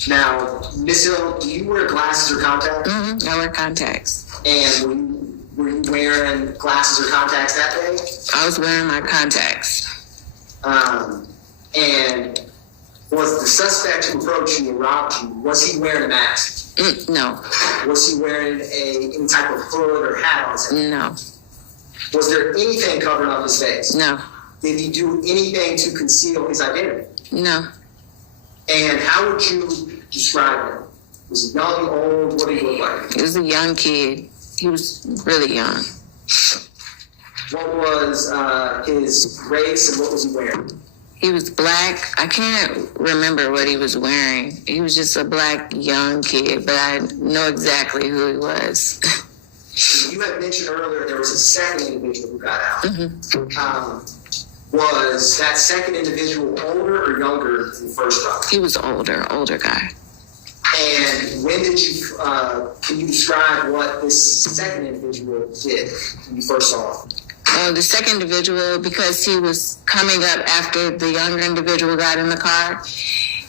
Now, Miss Hill, do you wear glasses or contacts? I wear contacts. And were you wearing glasses or contacts that day? I was wearing my contacts. And was the suspect who approached you and robbed you, was he wearing a mask? No. Was he wearing any type of hood or hat on his head? No. Was there anything covering up his face? No. Did he do anything to conceal his identity? No. And how would you describe him? Was he young, old? What did he look like? He was a young kid. He was really young. What was his race and what was he wearing? He was black. I can't remember what he was wearing. He was just a black young kid, but I know exactly who he was. You had mentioned earlier there was a second individual who got out. Was that second individual older or younger than the first guy? He was older guy. And when did you, can you describe what this second individual did when you first saw him? The second individual, because he was coming up after the younger individual got in the car,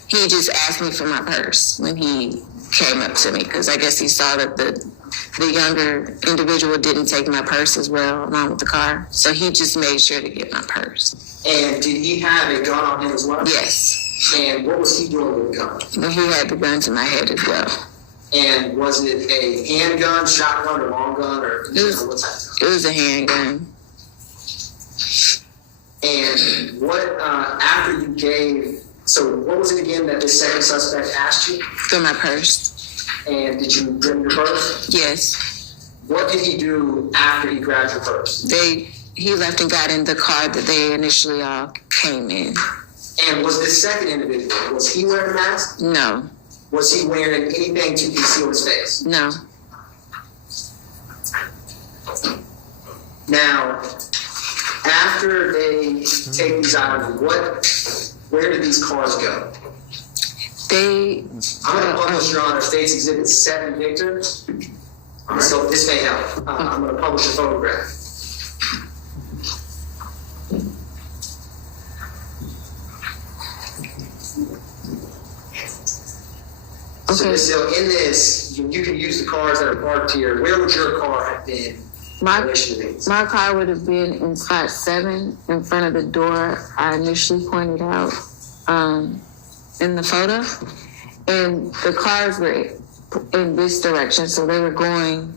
he just asked me for my purse when he came up to me, because I guess he saw that the younger individual didn't take my purse as well along with the car. So he just made sure to get my purse. And did he have a gun on him as well? Yes. And what was he doing with the gun? Well, he had the gun to my head as well. And was it a handgun, shotgun, or long gun, or what type of gun? It was a handgun. And what, after you gave, so what was it again that the second suspect asked you? For my purse. And did you bring your purse? Yes. What did he do after he grabbed your purse? He left and got in the car that they initially all came in. And was this second individual, was he wearing a mask? No. Was he wearing anything to conceal his face? No. Now, after they take these items, where did these cars go? I'm going to publish, Your Honor, State's Exhibit 7, Victor. Right. So this may help. I'm going to publish a photograph. So Ms. Hill, in this, you can use the cars that are parked here. Where would your car have been? My car would have been in spot 7 in front of the door I initially pointed out in the photo. And the cars were in this direction, so they were going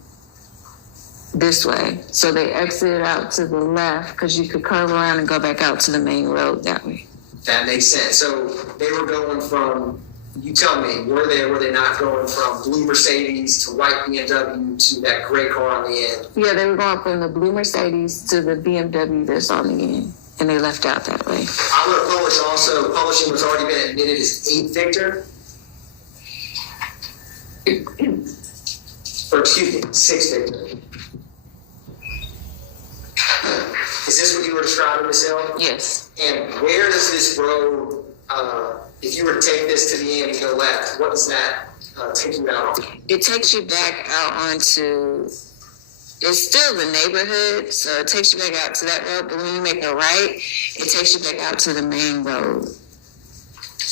this way. So they exited out to the left because you could curve around and go back out to the main road that way. That makes sense. So they were going from, you tell me, were they not going from blue Mercedes to white BMW to that gray car on the end? Yeah, they were going from the blue Mercedes to the BMW that's on the end, and they left out that way. I'm going to publish also, publishing was already been admitted as 8 Victor. Or excuse me, 6 Victor. Is this what you were describing, Ms. Hill? Yes. And where does this road, if you were to take this to the end and go left, what does that take you out on? It takes you back out onto, it's still the neighborhood, so it takes you back out to that road, but when you make a right, it takes you back out to the main road.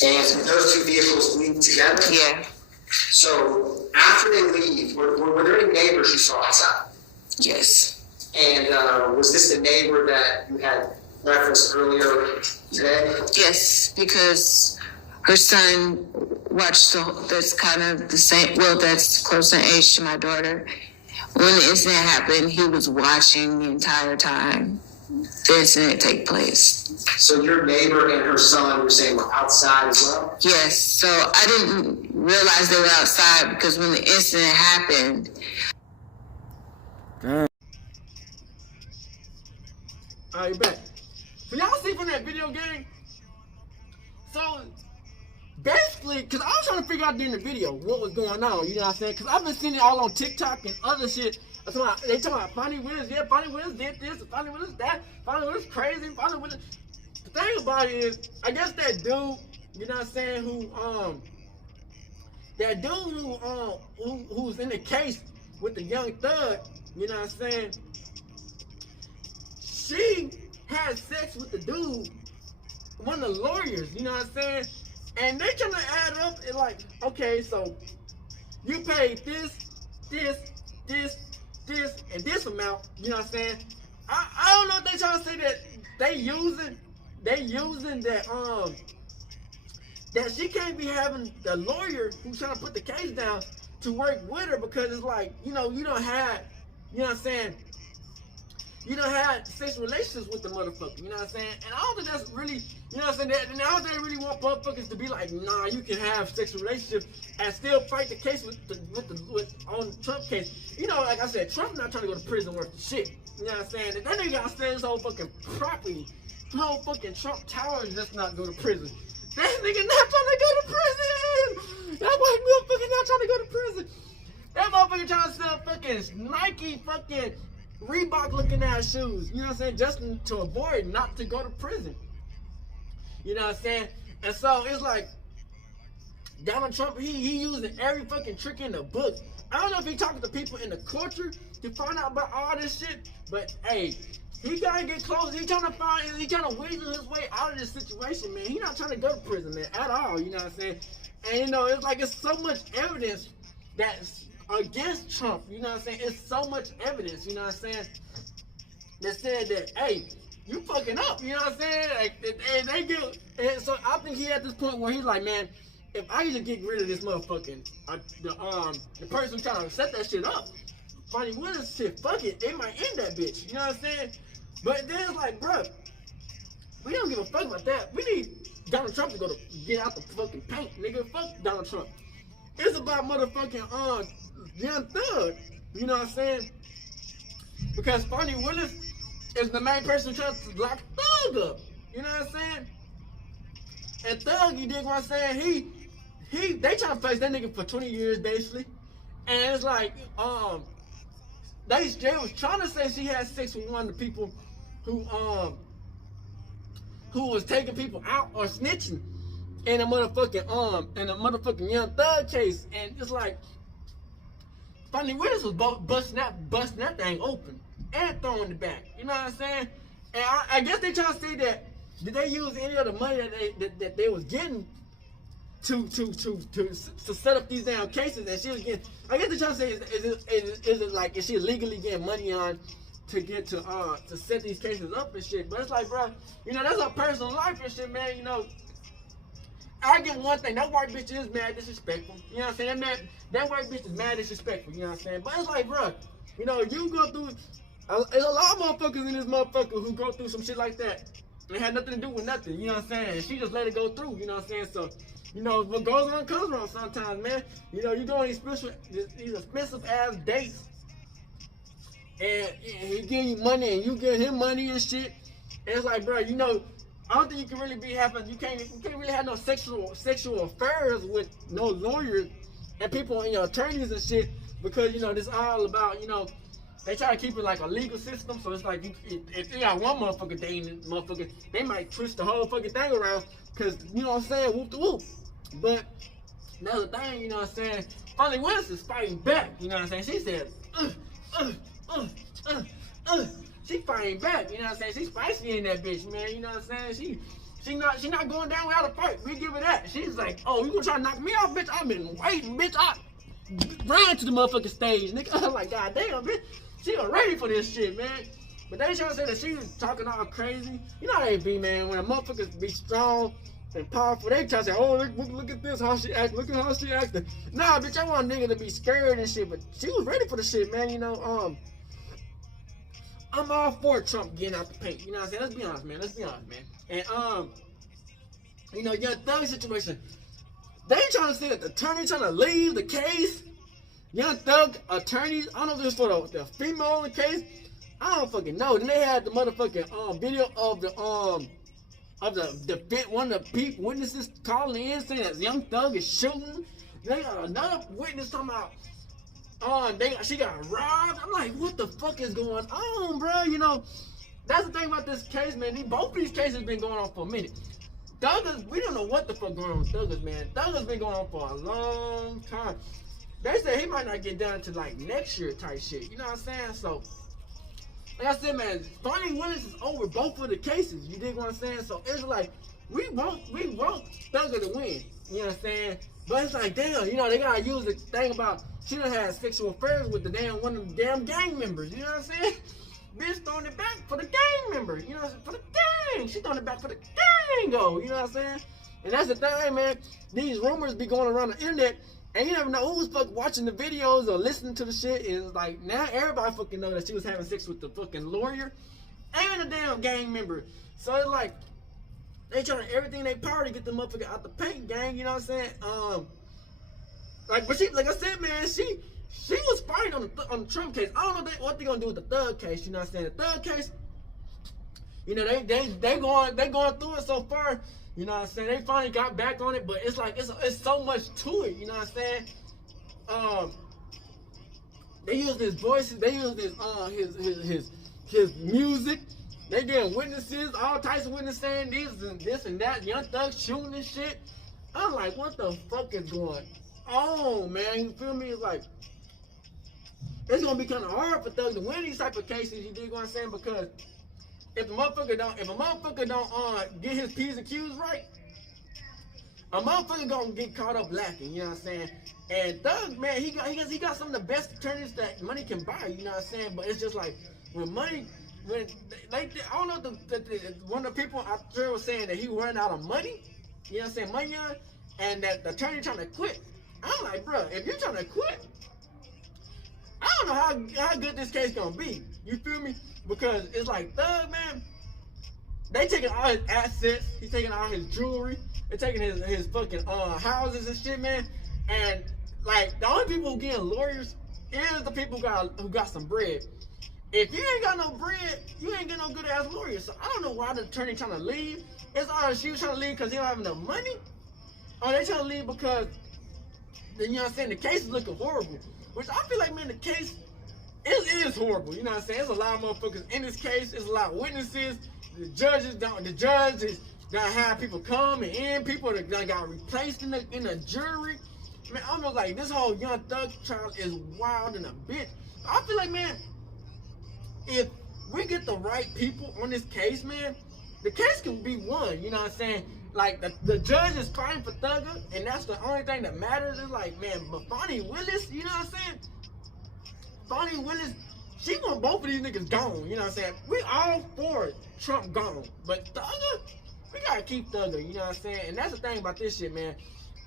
And those two vehicles leave together? Yeah. So after they leave, were there any neighbors you saw outside? Yes. And was this the neighbor that you had referenced earlier today? Yes, because her son watched that's kind of the same, well, that's close in age to my daughter. When the incident happened, he was watching the entire time the incident take place. So your neighbor and her son were saying were outside as well? Yes, so I didn't realize they were outside because when the incident happened. Alright, back. So y'all see from that video game? So basically, because I was trying to figure out during the video what was going on, you know what I'm saying? Because I've been seeing it all on TikTok and other shit. They talking about Fani Willis, yeah, Fani Willis did this, Fani Willis that, Fani Willis crazy, Fani Willis. The thing about it is, I guess that dude, you know what I'm saying, who's in the case with the young thug, you know what I'm saying, she had sex with the dude, one of the lawyers, you know what I'm saying? And they trying to add up and like, okay, so you paid this, and this amount, you know what I'm saying? I don't know if they trying to say that they using that she can't be having the lawyer who's trying to put the case down to work with her because it's like, you know, you don't have, you know what I'm saying? You don't have sexual relationships with the motherfucker, you know what I'm saying? And I don't think that's really, you know what I'm saying? And I don't think they really want motherfuckers to be like, nah, you can have sexual relationships and still fight the case with on Trump case. You know, like I said, Trump not trying to go to prison worth of shit. You know what I'm saying? That nigga gotta sell his whole fucking property. The whole fucking Trump Tower is just not go to prison. That nigga not trying to go to prison. That white motherfucker not trying to go to prison. That motherfucker trying to sell fucking Nike fucking Reebok looking ass shoes, you know what I'm saying, just to avoid not to go to prison. You know what I'm saying? And so it's like Donald Trump, he using every fucking trick in the book. I don't know if he talking to people in the culture to find out about all this shit, but hey, he gotta get close. He trying to weasel his way out of this situation, man. He not trying to go to prison, man, at all, you know what I'm saying? And you know, it's like it's so much evidence that's against Trump, you know what I'm saying? It's so much evidence, you know what I'm saying, that said that, hey, you fucking up, you know what I'm saying? Like, and they get, and so I think he at this point where he's like, man, if I just get rid of this motherfucking, the person trying to set that shit up, Fani Willis shit, fuck it, they might end that bitch, you know what I'm saying? But then it's like, bro, we don't give a fuck about that. We need Donald Trump to get out the fucking paint, nigga. Fuck Donald Trump. It's about motherfucking Young Thug, you know what I'm saying? Because Fani Willis is the main person trying to lock Thug up, you know what I'm saying? And Thug, you dig what I'm saying? They trying to face that nigga for 20 years basically, and it's like they was trying to say she had sex with one of the people who was taking people out or snitching in a motherfucking Young Thug case, and it's like Fani Willis was busting that thing open and throwing it back. You know what I'm saying? And I guess they trying to say that did they use any of the money that they was getting to set up these damn cases, and she was getting. I guess they're trying to say is it like is she legally getting money on to get to set these cases up and shit? But it's like, bro, you know, that's her personal life and shit, man. You know, I get one thing, that white bitch is mad disrespectful. You know what I'm saying? That white bitch is mad disrespectful. You know what I'm saying? But it's like, bro, you know, you go through. There's a lot of motherfuckers in this motherfucker who go through some shit like that. And it had nothing to do with nothing. You know what I'm saying? And she just let it go through. You know what I'm saying? So. You know, what goes around comes around sometimes, man. You know, you go on these expensive ass dates, and he give you money, and you give him money and shit. And it's like, bro, you know, I don't think you can really be having, you can't really have no sexual affairs with no lawyers and people and your attorneys and shit, because you know this all about, you know, they try to keep it like a legal system. So it's like if you got one motherfucker dating motherfucker, they might twist the whole fucking thing around, cause you know what I'm saying, whoop the whoop. But another thing, you know what I'm saying, Fani Willis is fighting back, you know what I'm saying. She said, she fighting back, you know what I'm saying. She's spicy in that bitch, man, you know what I'm saying. She not going down without a fight. We give her that. She's like, oh, you gonna try to knock me off, bitch? I've been waiting, bitch. I ran to the motherfucking stage, nigga. I'm like, god damn, bitch. She was ready for this shit, man. But they trying to say that she was talking all crazy. You know how they be, man. When a motherfucker be strong and powerful, they try to say, oh, look at this, how she act. Look at how she acting. Nah, bitch, I want a nigga to be scared and shit. But she was ready for the shit, man. You know, I'm all for Trump getting out the paint. You know what I'm saying? Let's be honest, man. And you know, Young Thug situation. They trying to say that the attorney trying to leave the case. Young Thug attorneys. I don't know if this is for the female in the case. I don't fucking know. Then they had the motherfucking video of the one of the witnesses calling in saying that Young Thug is shooting. They got another witness talking about she got robbed. I'm like, what the fuck is going on, bro? You know, that's the thing about this case, man. Both of these cases been going on for a minute. Thugger's, we don't know what the fuck going on with Thugger's, man. Thugger's been going on for a long time. They said he might not get done until like next year type shit. You know what I'm saying? So, like I said, man, Fani Willis is over both of the cases. You dig what I'm saying? So it's like we want Thugger to win. You know what I'm saying? But it's like, damn, you know, they gotta use the thing about she done had sexual affairs with one of the damn gang members. You know what I'm saying? Bitch throwing it back for the gang member. You know what I'm saying? For the gang. She throwing it back for the gang, go. You know what I'm saying? And that's the thing, man. These rumors be going around the internet, and you never know who's fucking watching the videos or listening to the shit. Is like, now everybody fucking know that she was having sex with the fucking lawyer and a damn gang member. So it's like, they trying everything they power to get the motherfucker out the paint, gang. You know what I'm saying? But she, like I said, man, she was fighting on the Trump case. I don't know what they gonna do with the Thug case. You know what I'm saying? The Thug case, you know, they going through it so far. You know what I'm saying? They finally got back on it, but it's like it's so much to it. You know what I'm saying? They used his voices. They used his music. They getting witnesses, all types of witnesses saying this and that. Young Thug shooting and shit. I'm like, what the fuck is going on, man? You feel me? It's like, it's gonna be kind of hard for Thug to win these type of cases. You dig what I'm saying? Because if a motherfucker don't get his P's and Q's right, a motherfucker gonna get caught up lacking. You know what I'm saying? And Thug, man, he got some of the best attorneys that money can buy. You know what I'm saying? But it's just like when money. When I don't know, one of the people out there was saying that he ran out of money. You know what I'm saying? Money on, and that the attorney trying to quit. I'm like, bro, if you're trying to quit, I don't know how good this case gonna be. You feel me? Because it's like Thug, man, they taking all his assets, he's taking all his jewelry, they're taking his fucking houses and shit, man. And like the only people who getting lawyers is the people who got some bread. If you ain't got no bread, you ain't get no good ass lawyer. So I don't know why the attorney trying to leave. It's either she was trying to leave because he don't have enough money, or they trying to leave because, you know what I'm saying, the case is looking horrible. Which I feel like, man, the case is horrible. You know what I'm saying? There's a lot of motherfuckers in this case. There's a lot of witnesses. The judge is gonna have people come and in. People that got replaced in the jury. Man, I'm just like, this whole Young Thug trial is wild and a bitch. I feel like, man, if we get the right people on this case, man, the case can be won, you know what I'm saying? like the judge is fighting for Thugger, and that's the only thing that matters. Is like, man, but Fani Willis, you know what I'm saying? Fani Willis, she want both of these niggas gone. You know what I'm saying? We all for Trump gone, but Thugger, we gotta keep Thugger. You know what I'm saying? And that's the thing about this shit, man.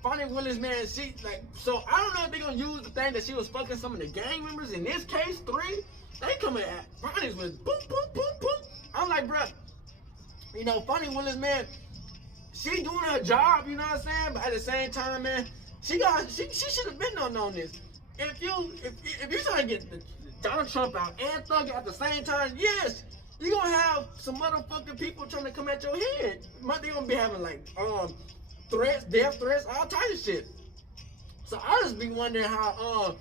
Fani Willis, man, she like, so I don't know if they're gonna use the thing that she was fucking some of the gang members. In this case, 3, they coming at Fani's with boom, boom, boom, boom. I'm like, bruh, you know, Fani Willis, man, she doing her job, you know what I'm saying? But at the same time, man, she should have been on this. If you trying to get Donald Trump out and Thugger at the same time, yes, you gonna have some motherfucking people trying to come at your head. They gonna be having like threats, death threats, all types of shit. So I just be wondering how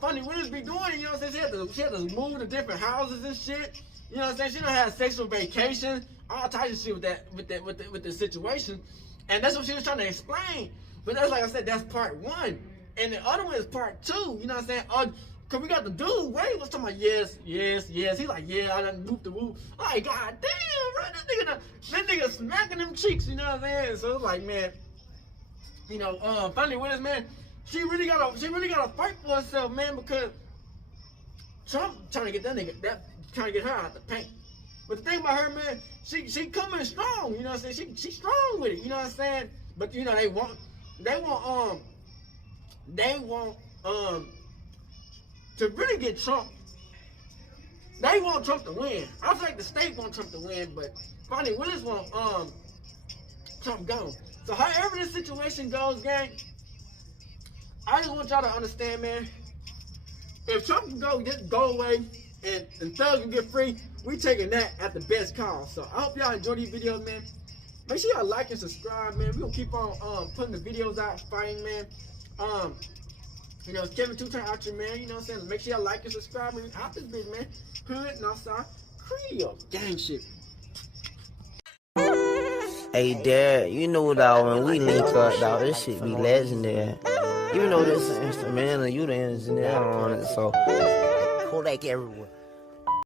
Fani Willis be doing it, you know what I'm saying? She had to move to different houses and shit. You know what I'm saying? She done had sexual vacation, all types of shit with the situation. And that's what she was trying to explain. But that's, like I said, that's part 1. And the other one is part 2. You know what I'm saying? Cause we got the dude, Wade was talking about yes. He's like, yeah, I done moved the woo. Like, god damn, bro, that nigga smacking them cheeks, you know what I'm saying? So it's like, man, you know, Fani Willis, man, she really gotta fight for herself, man, because Trump trying to get trying to get her out the paint. But the thing about her, man, she coming strong, you know what I'm saying? She strong with it, you know what I'm saying? But you know, they want to really get Trump. They want Trump to win. I think the state want Trump to win, but Fani Willis want Trump gone. So however this situation goes, gang, I just want y'all to understand, man. If Trump can go away and Thug can get free, we taking that at the best call. So I hope y'all enjoy these videos, man. Make sure y'all like and subscribe, man. We gonna keep on putting the videos out, fighting, man. You know, it's Kevin Two-Time out here, man. You know what I'm saying? Make sure y'all like and subscribe, man. Out this bitch, man. Hood, Northside, Creole, gang shit. Hey, Dad, you know, dog, when we link up, dog, this shit be legendary. You know this instrumental, you the engineer on it, so Kodak everywhere.